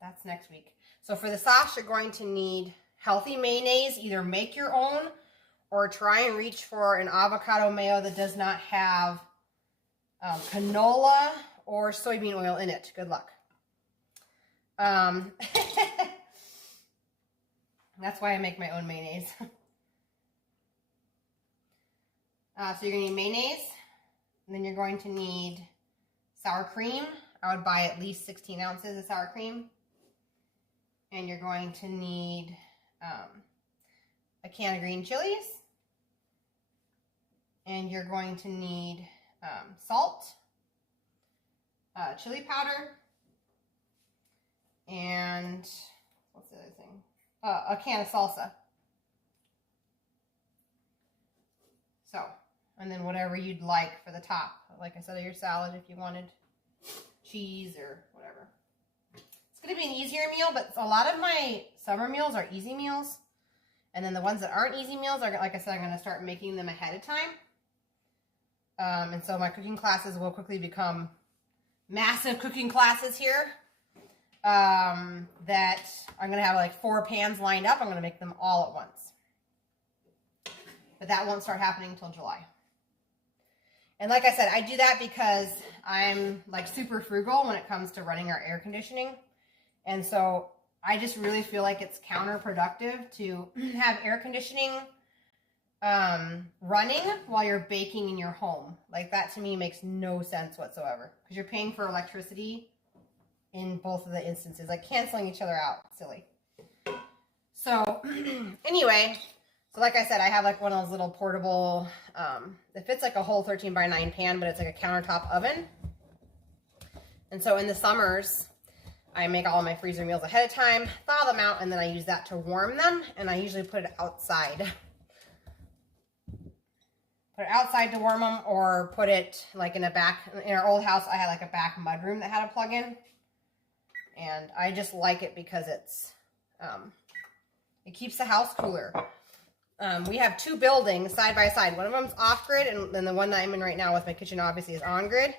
that's next week. So for the sauce, you're going to need healthy mayonnaise. Either make your own or try and reach for an avocado mayo that does not have canola or soybean oil in it. Good luck. That's why I make my own mayonnaise. So you're going to need mayonnaise, and then you're going to need sour cream. I would buy at least 16 ounces of sour cream. And you're going to need a can of green chilies. And you're going to need salt, chili powder, and what's the other thing? A can of salsa. So, and then whatever you'd like for the top. Like I said, of your salad, if you wanted cheese or whatever. It's going to be an easier meal, but a lot of my summer meals are easy meals. And then the ones that aren't easy meals are, like I said, I'm going to start making them ahead of time. And so my cooking classes will quickly become massive cooking classes here. That I'm going to have like 4 pans lined up. I'm going to make them all at once. But that won't start happening until July. And like I said, I do that because I'm like super frugal when it comes to running our air conditioning. And so I just really feel like it's counterproductive to have air conditioning running while you're baking in your home. Like that to me makes no sense whatsoever because you're paying for electricity in both of the instances, like canceling each other out. Silly. So anyway, so like I said, I have like one of those little portable, it fits like a whole 13x9 pan, but it's like a countertop oven. And so in the summers, I make all my freezer meals ahead of time, thaw them out, and then I use that to warm them, and I usually put it outside. Put it outside to warm them, or put it like in our old house, I had like a back mudroom that had a plug-in. And I just like it because it keeps the house cooler. We have two buildings side by side. One of them's off-grid, and then the one that I'm in right now with my kitchen obviously is on-grid.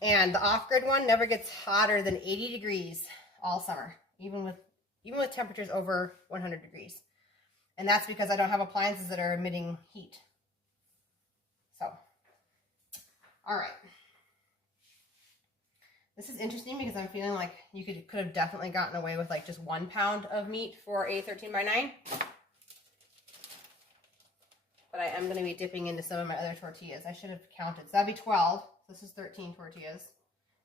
And the off-grid one never gets hotter than 80 degrees all summer, even with temperatures over 100 degrees. And that's because I don't have appliances that are emitting heat. So, all right. This is interesting because I'm feeling like you could have definitely gotten away with like just 1 pound of meat for a 13x9. But I am going to be dipping into some of my other tortillas. I should have counted. So that'd be 12. This is 13 tortillas.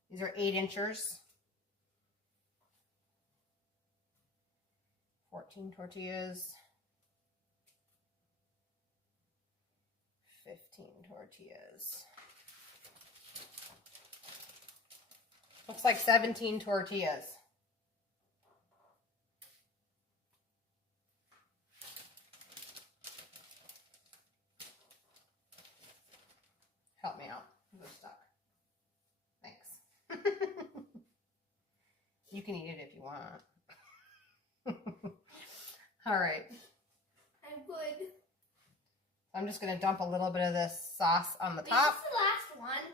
These are 8-inchers. 14 tortillas. 15 tortillas. Looks like 17 tortillas. Help me out. I'm stuck. Thanks. You can eat it if you want. All right. I would. I'm just going to dump a little bit of this sauce on the top. This is the last one.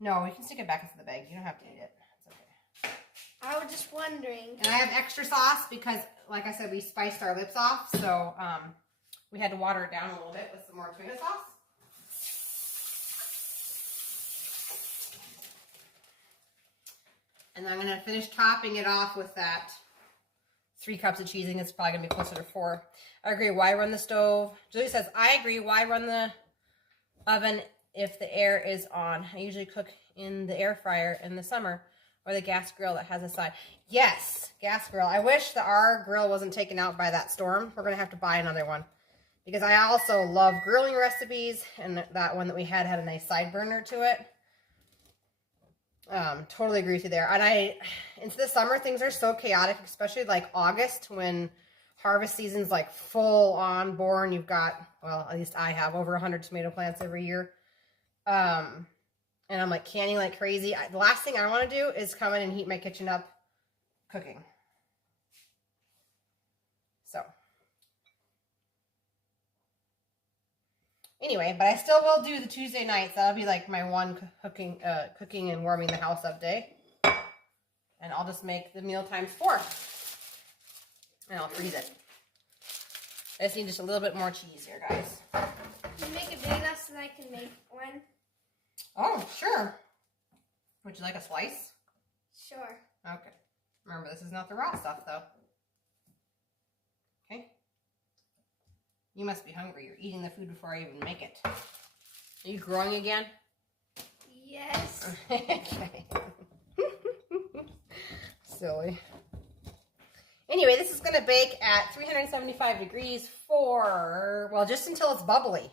No, you can stick it back into the bag. You don't have to eat it. It's okay. I was just wondering. And I have extra sauce because, like I said, we spiced our lips off. So we had to water it down a little bit with some more tomato sauce. And I'm going to finish topping it off with that 3 cups of cheese. I think it's probably going to be closer to 4. I agree. Why run the stove? Julie says, I agree. Why run the oven if the air is on? I usually cook in the air fryer in the summer or the gas grill that has a side. Yes, gas grill. I wish that our grill wasn't taken out by that storm. We're going to have to buy another one because I also love grilling recipes, and that one that we had a nice side burner to it. Totally agree with you there. And into the summer, things are so chaotic, especially like August when harvest season's like full on born. You've got, well, at least I have over 100 tomato plants every year. And I'm like canning like crazy. The last thing I want to do is come in and heat my kitchen up cooking. So anyway, but I still will do the Tuesday nights. That'll be like my one cooking and warming the house up day. And I'll just make the meal times 4. And I'll freeze it. I just need just a little bit more cheese here, guys. Can you make it big enough so that I can make one? Oh, sure. Would you like a slice? Sure. Okay. Remember, this is not the raw stuff, though. Okay. You must be hungry. You're eating the food before I even make it. Are you growing again? Yes. Okay. Silly. Anyway, this is going to bake at 375 degrees for, well, just until it's bubbly.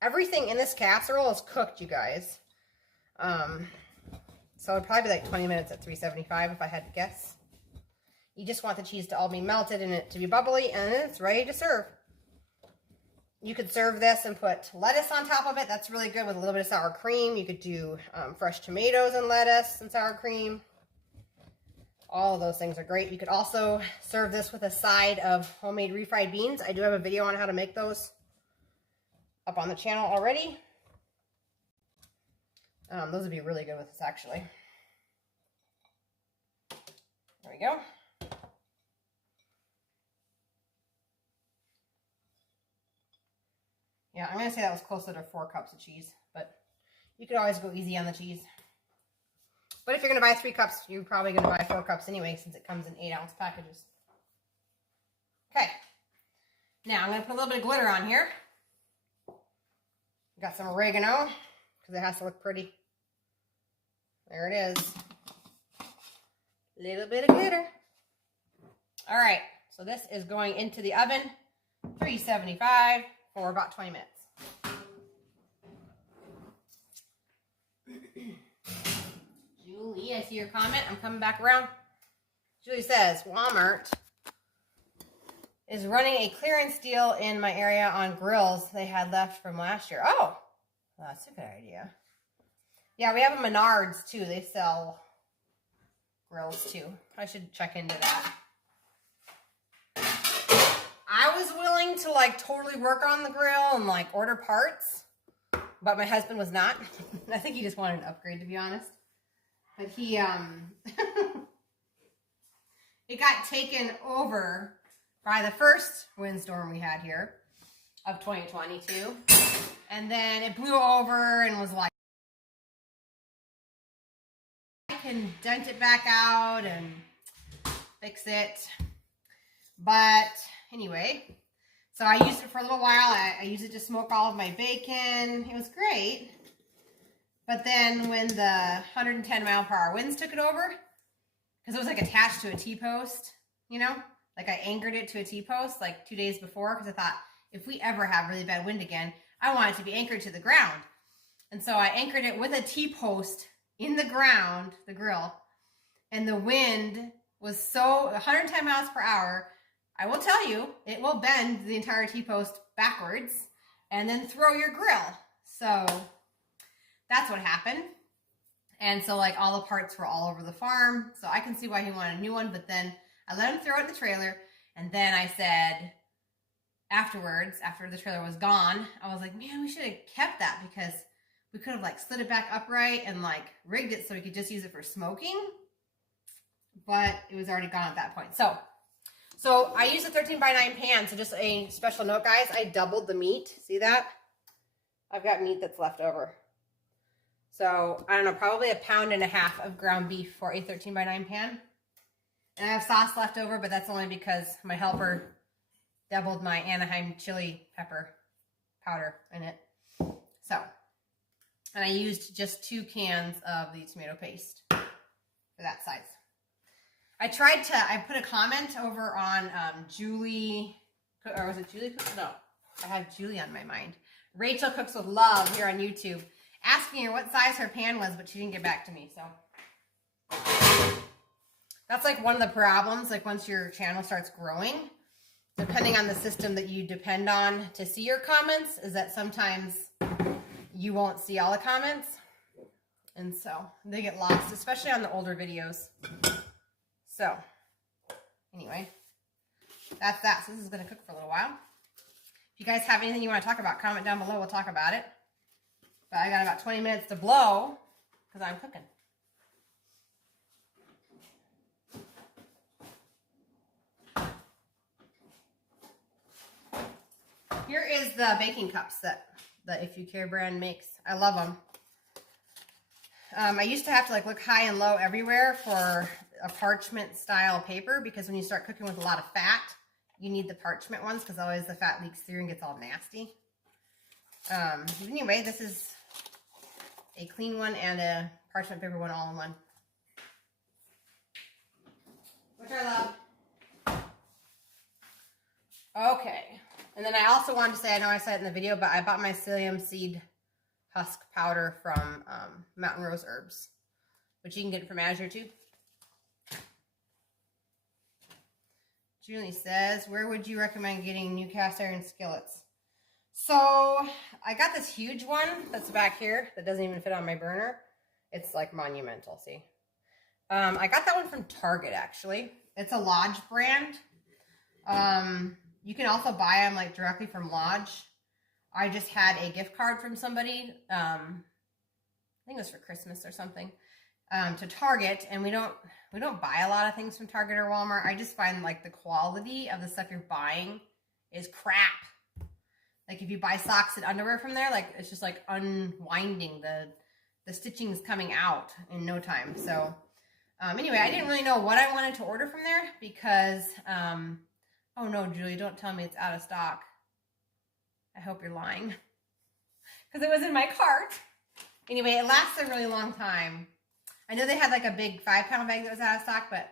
Everything in this casserole is cooked, you guys. So it'd probably be like 20 minutes at 375 if I had to guess. You just want the cheese to all be melted and it to be bubbly, and then it's ready to serve. You could serve this and put lettuce on top of it. That's really good with a little bit of sour cream. You could do fresh tomatoes and lettuce and sour cream. All of those things are great. You could also serve this with a side of homemade refried beans. I do have a video on how to make those up on the channel already. Those would be really good with this, actually. There we go. Yeah, I'm going to say that was closer to 4 cups of cheese, but you could always go easy on the cheese. But if you're going to buy 3 cups, you're probably going to buy 4 cups anyway, since it comes in 8-ounce packages. Okay. Now, I'm going to put a little bit of glitter on here. Got some oregano, because it has to look pretty. There it is. Little bit of glitter. All right, so this is going into the oven, 375 for about 20 minutes. Julie, I see your comment. I'm coming back around. Julie says, Walmart is running a clearance deal in my area on grills they had left from last year. Oh, well, that's a good idea. Yeah, we have a Menards too. They sell grills too. I should check into that. I was willing to like totally work on the grill and like order parts, but my husband was not. I think he just wanted an upgrade, to be honest. But he, it got taken over by the first windstorm we had here of 2022. And then it blew over and was like, I can dent it back out and fix it. But anyway, so I used it for a little while. I used it to smoke all of my bacon. It was great. But then when the 110-mile-per-hour winds took it over, because it was like attached to a T-post, you know? Like I anchored it to a T-post like 2 days before because I thought if we ever have really bad wind again, I want it to be anchored to the ground. And so I anchored it with a T-post in the ground, the grill, and the wind was so 110 miles per hour. I will tell you, it will bend the entire T-post backwards and then throw your grill. So that's what happened. And so like all the parts were all over the farm. So I can see why he wanted a new one, but then I let him throw it in the trailer. And then I said afterwards, after the trailer was gone, I was like, man, we should have kept that because we could have like slid it back upright and like rigged it so we could just use it for smoking. But it was already gone at that point. So I used a 13x9 pan. So just a special note, guys, I doubled the meat. See that? I've got meat that's left over. So, I don't know, probably 1.5 pounds of ground beef for a 13x9 pan. And I have sauce left over, but that's only because my helper doubled my Anaheim chili pepper powder in it. So, and I used just 2 cans of the tomato paste for that size. I put a comment over on Julie, or was it Julie Cooks? No, I have Julie on my mind. Rachel Cooks with Love here on YouTube. Asking her what size her pan was, but she didn't get back to me. So that's like one of the problems. Like once your channel starts growing, depending on the system that you depend on to see your comments, is that sometimes you won't see all the comments. And so they get lost, especially on the older videos. So anyway, that's that. So this is going to cook for a little while. If you guys have anything you want to talk about, comment down below. We'll talk about it. But I got about 20 minutes to blow because I'm cooking. Here is the baking cups that the If You Care brand makes. I love them. I used to have to like look high and low everywhere for a parchment style paper because when you start cooking with a lot of fat, you need the parchment ones because otherwise the fat leaks through and gets all nasty. Anyway, this is a clean one and a parchment paper one all in one. Which I love. Okay. And then I also wanted to say, I know I said it in the video, but I bought my psyllium seed husk powder from Mountain Rose Herbs, which you can get from Azure too. Julie says, where would you recommend getting new cast iron skillets? So I got this huge one that's back here that doesn't even fit on my burner. It's like monumental, see? I got that one from Target, actually. It's a Lodge brand. You can also buy them like directly from Lodge. I just had a gift card from somebody, I think it was for Christmas or something, to Target, and we don't buy a lot of things from Target or Walmart. I just find like the quality of the stuff you're buying is crap. Like if you buy socks and underwear from there, like it's just like unwinding, the stitching is coming out in no time. So anyway, I didn't really know what I wanted to order from there because oh no, Julie, don't tell me it's out of stock. I hope you're lying because it was in my cart. Anyway, it lasts a really long time. I know they had like a big 5-pound bag that was out of stock, but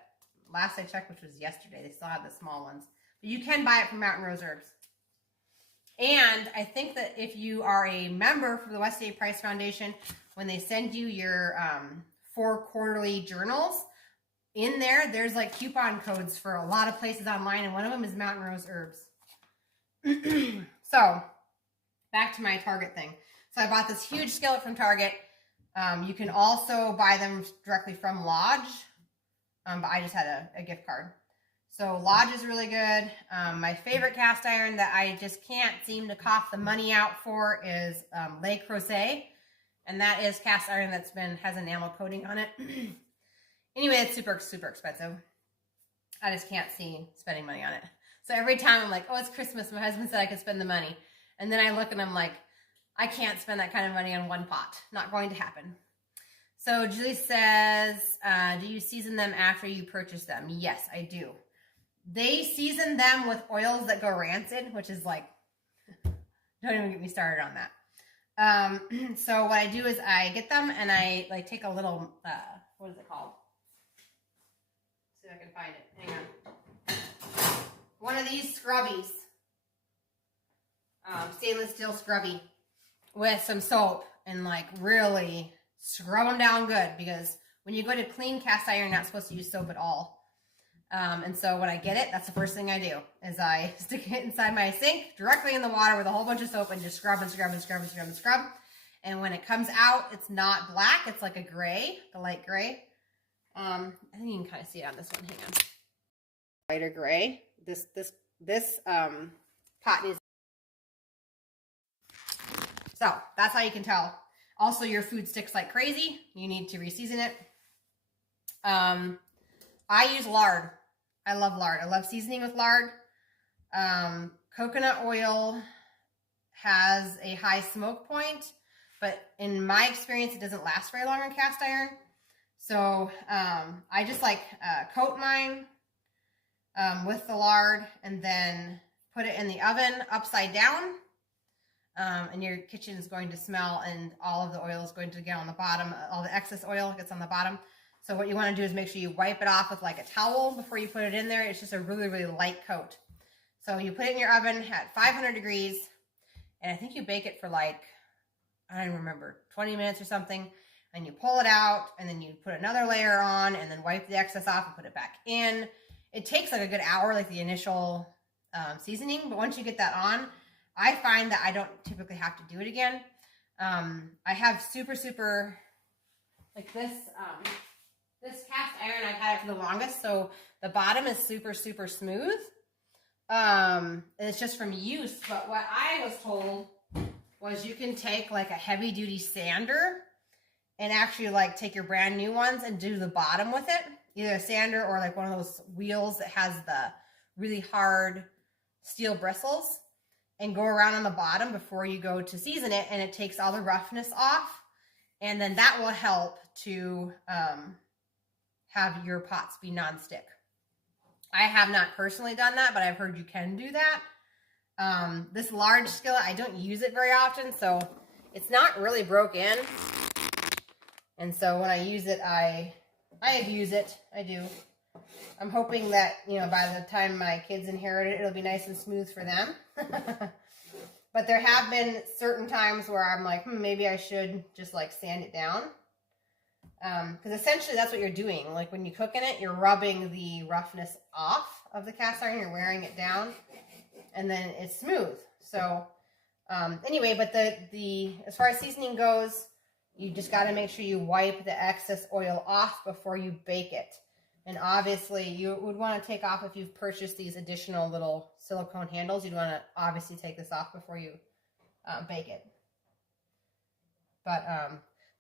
last I checked, which was yesterday, they still have the small ones. But you can buy it from Mountain Rose Herbs. And I think that if you are a member for the West State Price Foundation, when they send you your 4 quarterly journals, in there, there's like coupon codes for a lot of places online, and one of them is Mountain Rose Herbs. So, back to my Target thing. So I bought this huge skillet from Target. You can also buy them directly from Lodge, but I just had a gift card. So Lodge is really good. My favorite cast iron that I just can't seem to cough the money out for is Le Creuset, and that is cast iron that's has enamel coating on it. Anyway, it's super, super expensive. I just can't see spending money on it. So every time I'm like, oh, it's Christmas. My husband said I could spend the money. And then I look and I'm like, I can't spend that kind of money on one pot. Not going to happen. So Julie says, do you season them after you purchase them? Yes, I do. They season them with oils that go rancid, which is like, don't even get me started on that. So what I do is I get them and I like take a little, what is it called? See if I can find it. Hang on. One of these scrubbies. Stainless steel scrubby with some soap and like really scrub them down good, because when you go to clean cast iron, you're not supposed to use soap at all. And so when I get it, that's the first thing I do is I stick it inside my sink directly in the water with a whole bunch of soap and just scrub and scrub and scrub and scrub and scrub. And when it comes out, it's not black. It's like a gray, the light gray. I think you can kind of see it on this one. Hang on. Lighter gray. This pot needs. So that's how you can tell. Also, your food sticks like crazy. You need to reseason it. I use lard. I love lard. I love seasoning with lard. Coconut oil has a high smoke point, but in my experience, it doesn't last very long on cast iron. So I just like coat mine with the lard and then put it in the oven upside down. And your kitchen is going to smell, and all of the oil is going to get on the bottom. All the excess oil gets on the bottom. So what you want to do is make sure you wipe it off with like a towel before you put it in there. It's just a really, really light coat. So you put it in your oven at 500 degrees, and I think you bake it for like, I don't remember, 20 minutes or something. And you pull it out, and then you put another layer on, and then wipe the excess off and put it back in. It takes like a good hour, like the initial seasoning. But once you get that on, I find that I don't typically have to do it again. I have super, like this cast iron, I've had it for the longest, so the bottom is super smooth. And it's just from use, but what I was told was you can take like a heavy duty sander and actually like take your brand new ones and do the bottom with it. Either a sander or like one of those wheels that has the really hard steel bristles, and go around on the bottom before you go to season it, and it takes all the roughness off, and then that will help to have your pots be nonstick. I have not personally done that, but I've heard you can do that. This large skillet, I don't use it very often, so it's not really broke in, and so when I use it, I abuse it. I do. I'm hoping that, you know, by the time my kids inherit it, it'll be nice and smooth for them. But there have been certain times where I'm like, maybe I should just like sand it down. Because essentially that's what you're doing. Like when you cook in it, you're rubbing the roughness off of the cast iron, you're wearing it down, and then it's smooth. So anyway, but the as far as seasoning goes, you just got to make sure you wipe the excess oil off before you bake it. And obviously you would want to take off, if you've purchased these additional little silicone handles, you'd want to obviously take this off before you bake it. But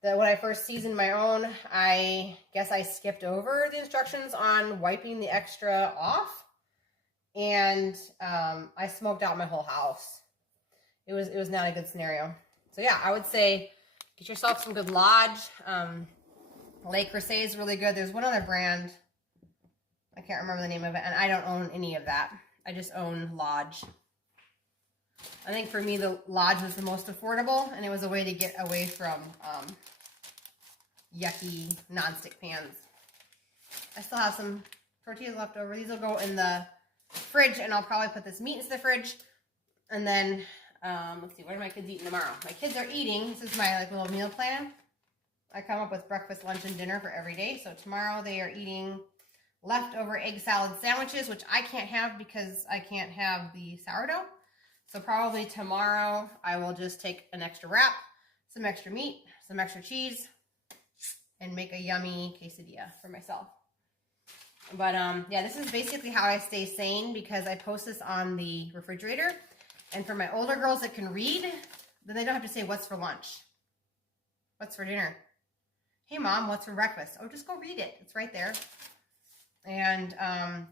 when I first seasoned my own, I guess I skipped over the instructions on wiping the extra off. And I smoked out my whole house. It was not a good scenario. So yeah, I would say get yourself some good Lodge. Le Creuset is really good. There's one other brand, I can't remember the name of it, and I don't own any of that. I just own Lodge. I think for me, the Lodge was the most affordable, and it was a way to get away from, yucky nonstick pans. I still have some tortillas left over. These will go in the fridge, and I'll probably put this meat into the fridge. And then, let's see, what are my kids eating tomorrow? My kids are eating, this is my like little meal plan. I come up with breakfast, lunch, and dinner for every day. So tomorrow they are eating leftover egg salad sandwiches, which I can't have because I can't have the sourdough. So probably tomorrow I will just take an extra wrap, some extra meat, some extra cheese, and make a yummy quesadilla for myself. But yeah, this is basically how I stay sane because I post this on the refrigerator. And for my older girls that can read, then they don't have to say, what's for lunch? What's for dinner? Hey, Mom, what's for breakfast? Oh, just go read it. It's right there. And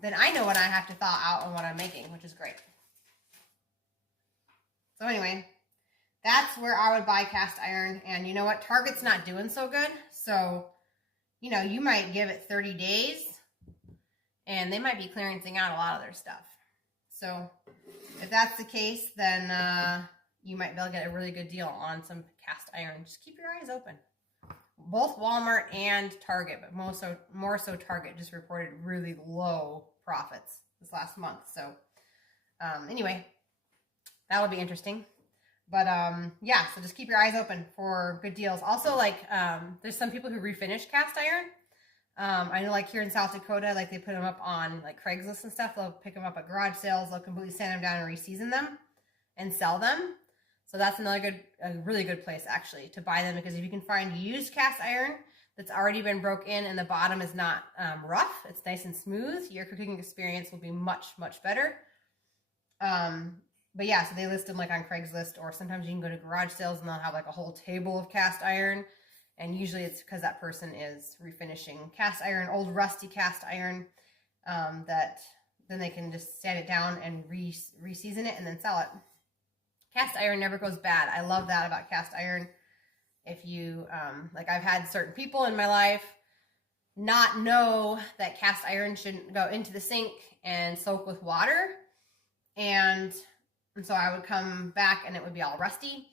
then I know what I have to thaw out and what I'm making, which is great. So anyway, that's where I would buy cast iron. And you know what? Target's not doing so good. So, you know, you might give it 30 days and they might be clearancing out a lot of their stuff. So if that's the case, then you might be able to get a really good deal on some cast iron. Just keep your eyes open. Both Walmart and Target, but more so Target just reported really low profits this last month. So anyway, that would be interesting. But yeah, so just keep your eyes open for good deals. Also, like there's some people who refinish cast iron. I know like here in South Dakota, like they put them up on like Craigslist and stuff. They'll pick them up at garage sales. They'll completely sand them down and re-season them and sell them. So that's a really good place actually to buy them, because if you can find used cast iron that's already been broke in and the bottom is not rough, it's nice and smooth, your cooking experience will be much, much better. But yeah, so they list them like on Craigslist, or sometimes you can go to garage sales and they'll have like a whole table of cast iron. And usually it's because that person is refinishing cast iron, old rusty cast iron, that then they can just sand it down and re-season it and then sell it. Cast iron never goes bad. I love that about cast iron. If you, like I've had certain people in my life not know that cast iron shouldn't go into the sink and soak with water. And so I would come back and it would be all rusty.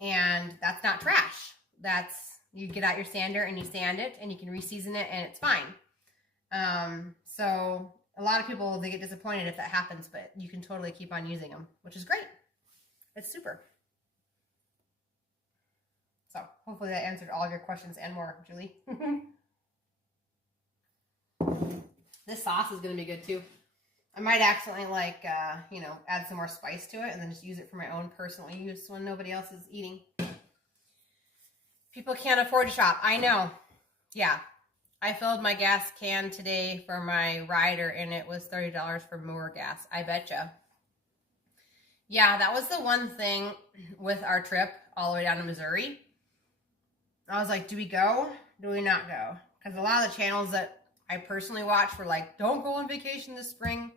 And that's not trash. That's, you get out your sander and you sand it and you can re-season it and it's fine. So a lot of people, they get disappointed if that happens, but you can totally keep on using them, which is great. It's super. So hopefully that answered all of your questions and more, Julie. This sauce is going to be good too. I might accidentally like, you know, add some more spice to it and then just use it for my own personal use when nobody else is eating. People can't afford to shop. I know. Yeah. I filled my gas can today for my rider and it was $30 for more gas. I betcha. Yeah, that was the one thing with our trip all the way down to Missouri. I was like, do we go? Do we not go? Because a lot of the channels that I personally watch were like, don't go on vacation this spring.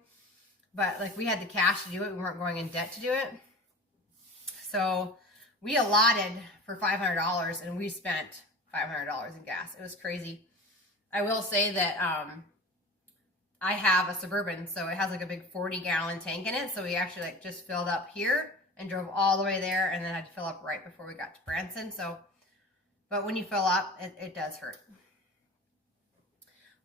But like we had the cash to do it. We weren't going in debt to do it. So we allotted for $500 and we spent $500 in gas. It was crazy. I will say that I have a Suburban, so it has like a big 40-gallon tank in it. So we actually like just filled up here and drove all the way there and then had to fill up right before we got to Branson. So, but when you fill up, it does hurt.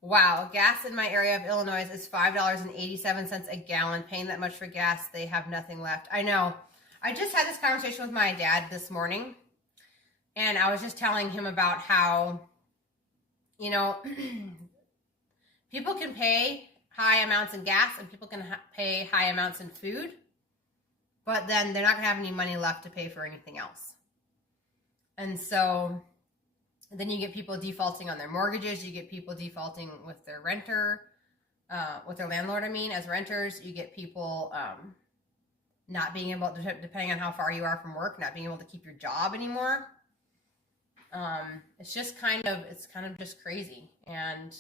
Wow, gas in my area of Illinois is $5.87 a gallon. Paying that much for gas, they have nothing left. I know. I just had this conversation with my dad this morning, and I was just telling him about how, you know, people can pay high amounts in gas and people can pay high amounts in food, but then they're not going to have any money left to pay for anything else. And so then you get people defaulting on their mortgages. You get people defaulting with their renter, with their landlord, I mean, as renters. You get people not being able to, depending on how far you are from work, not being able to keep your job anymore. It's kind of just crazy. And,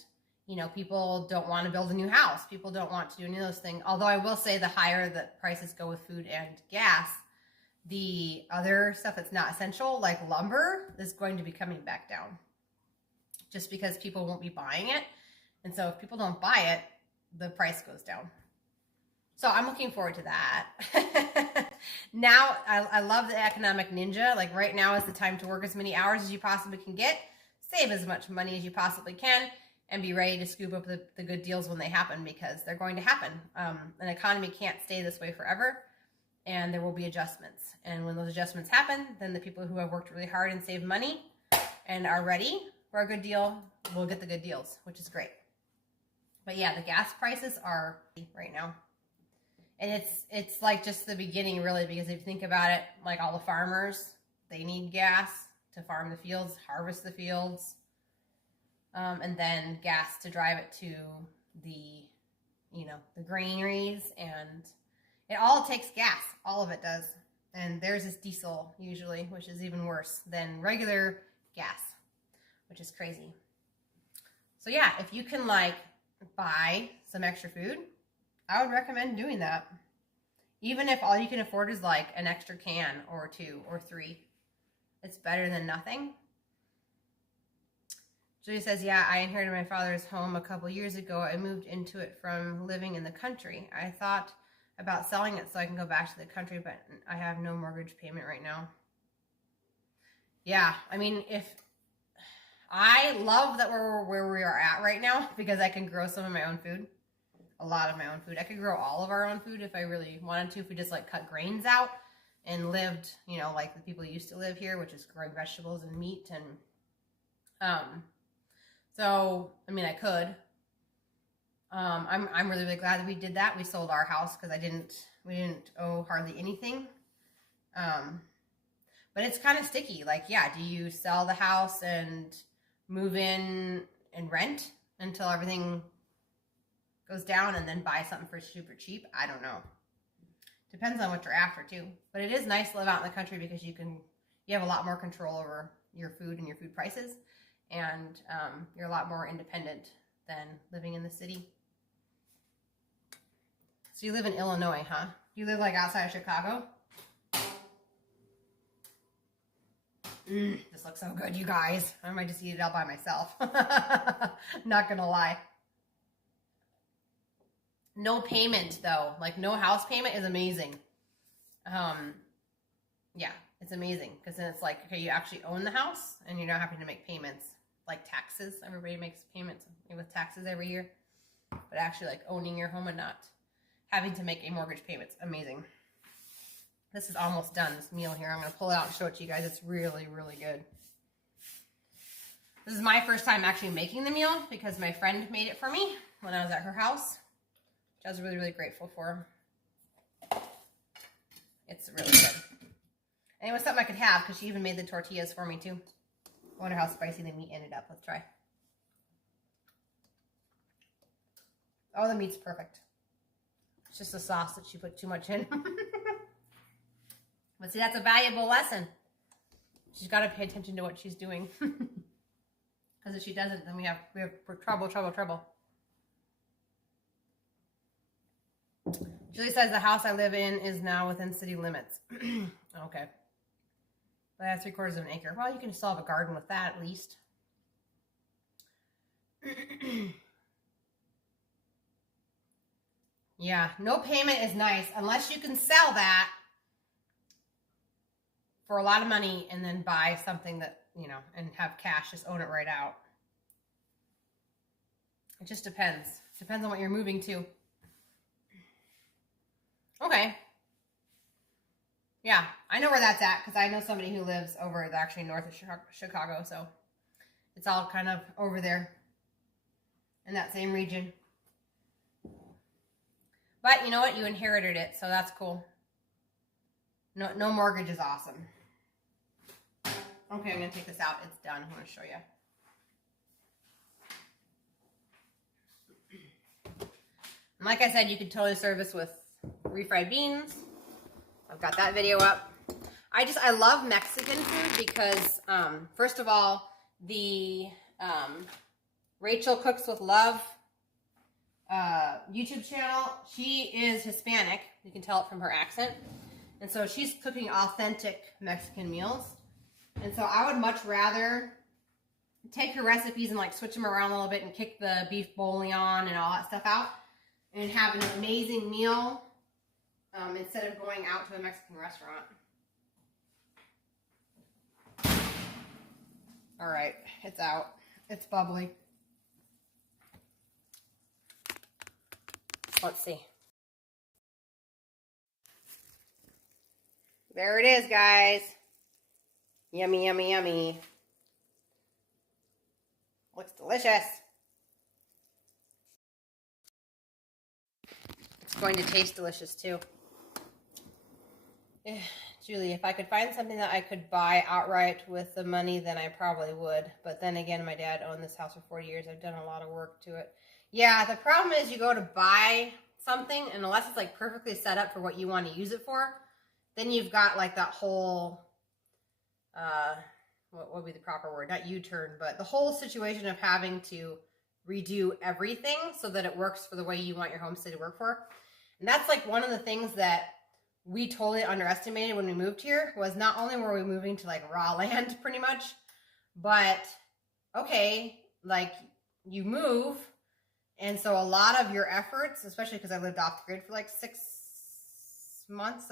you know, people don't want to build a new house. People don't want to do any of those things. Although I will say the higher the prices go with food and gas, the other stuff that's not essential, like lumber, is going to be coming back down just because people won't be buying it. And so if people don't buy it, the price goes down. So I'm looking forward to that. Now, I love the economic ninja. Like right now is the time to work as many hours as you possibly can get. save as much money as you possibly can and be ready to scoop up the good deals when they happen, because they're going to happen. An economy can't stay this way forever, and there will be adjustments. And when those adjustments happen, then the people who have worked really hard and saved money and are ready for a good deal will get the good deals, which is great. But yeah, the gas prices are right now. And it's like just the beginning, really, because if you think about it, like all the farmers, they need gas to farm the fields, harvest the fields, and then gas to drive it to the, the granaries, and it all takes gas. All of it does. And theirs is diesel usually, which is even worse than regular gas, which is crazy. So yeah, if you can like buy some extra food, I would recommend doing that. Even if all you can afford is like an extra can or 2 or 3, it's better than nothing. Julie says, yeah, I inherited my father's home a couple years ago. I moved into it from living in the country. I thought about selling it so I can go back to the country, but I have no mortgage payment right now. Yeah, I mean, I love that we're where we are at right now, because I can grow some of my own food. A lot of my own food. I could grow all of our own food if I really wanted to, if we just like cut grains out and lived, like the people used to live here, which is growing vegetables and meat. And so, I mean, I could. I'm really, really glad that we did that. We sold our house because we didn't owe hardly anything. But it's kind of sticky. Like, yeah, do you sell the house and move in and rent until everything goes down and then buy something for super cheap? I don't know. Depends on what you're after too. But it is nice to live out in the country because you have a lot more control over your food and your food prices, and you're a lot more independent than living in the city. So you live in Illinois, huh? You live like outside of Chicago? This looks so good, you guys. I might just eat it all by myself. Not gonna lie. No payment though, like no house payment is amazing. Yeah, it's amazing because then it's like, okay, you actually own the house and you're not having to make payments like taxes. Everybody makes payments with taxes every year, but actually like owning your home and not having to make a mortgage payment. Amazing. This is almost done, this meal here. I'm going to pull it out and show it to you guys. It's really, really good. This is my first time actually making the meal because my friend made it for me when I was at her house, which I was really, really grateful for. It's really good. And it was something I could have because she even made the tortillas for me too. I wonder how spicy the meat ended up. Let's try. Oh, the meat's perfect. It's just the sauce that she put too much in. But see, that's a valuable lesson. She's got to pay attention to what she's doing. Because if she doesn't, then we have trouble. Julie says the house I live in is now within city limits. Okay. But I have 3/4 of an acre. Well, you can still have a garden with that at least. Yeah, no payment is nice unless you can sell that for a lot of money and then buy something that, and have cash, just own it right out. It just depends. Depends on what you're moving to. Okay. Yeah, I know where that's at because I know somebody who lives over actually north of Chicago, so it's all kind of over there in that same region. But you know what? You inherited it, so that's cool. No mortgage is awesome. Okay, I'm going to take this out. It's done. I'm going to show you. And like I said, you could totally serve this with refried beans. I've got that video up. I love Mexican food because, first of all, the Rachel Cooks with Love YouTube channel, she is Hispanic. You can tell it from her accent. And so she's cooking authentic Mexican meals. And so I would much rather take her recipes and like switch them around a little bit and kick the beef bouillon and all that stuff out and have an amazing meal instead of going out to a Mexican restaurant. All right, it's out. It's bubbly. Let's see. There it is, guys. Yummy, yummy, yummy. Looks delicious. It's going to taste delicious too. Julie, if I could find something that I could buy outright with the money, then I probably would. But then again, my dad owned this house for 40 years. I've done a lot of work to it. Yeah, the problem is you go to buy something, and unless it's like perfectly set up for what you want to use it for, then you've got like that whole, what would be the proper word? Not U-turn, but the whole situation of having to redo everything so that it works for the way you want your homestead to work for. And that's like one of the things that we totally underestimated when we moved here, was not only were we moving to like raw land pretty much, but okay, like you move, and so a lot of your efforts, especially because I lived off the grid for like 7 months,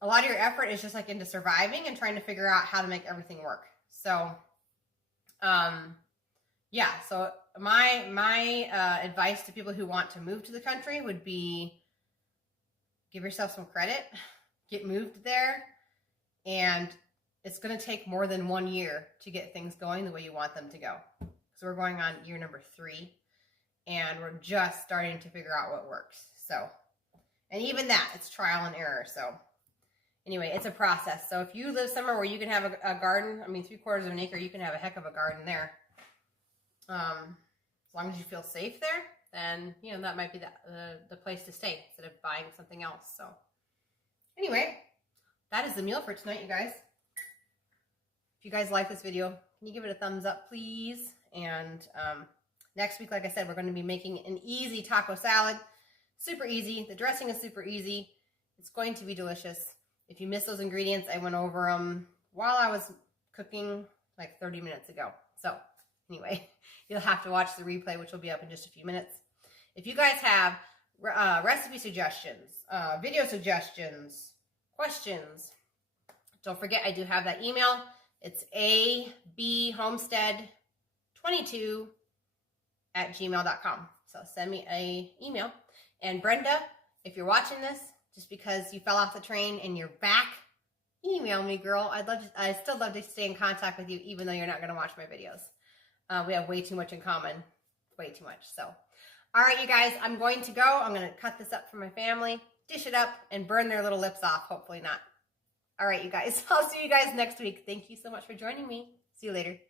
a lot of your effort is just like into surviving and trying to figure out how to make everything work. So, yeah, so my advice to people who want to move to the country would be, give yourself some credit, get moved there, and it's going to take more than 1 year to get things going the way you want them to go. So we're going on year number 3, and we're just starting to figure out what works. So, and even that, it's trial and error. So anyway, it's a process. So if you live somewhere where you can have a garden, I mean, 3/4 of an acre, you can have a heck of a garden there. As long as you feel safe there, then, you know, that might be the place to stay instead of buying something else. So anyway, that is the meal for tonight, you guys. If you guys like this video, can you give it a thumbs up, please? And next week, like I said, we're going to be making an easy taco salad. Super easy. The dressing is super easy. It's going to be delicious. If you missed those ingredients, I went over them while I was cooking like 30 minutes ago. So anyway, you'll have to watch the replay, which will be up in just a few minutes. If you guys have recipe suggestions, video suggestions, questions, don't forget I do have that email. It's abhomestead22@gmail.com. So send me an email. And Brenda, if you're watching this, just because you fell off the train and you're back, email me, girl. I'd still love to stay in contact with you, even though you're not going to watch my videos. We have way too much in common. Way too much. So, all right, you guys, I'm going to go. I'm going to cut this up for my family, dish it up, and burn their little lips off. Hopefully not. All right, you guys. I'll see you guys next week. Thank you so much for joining me. See you later.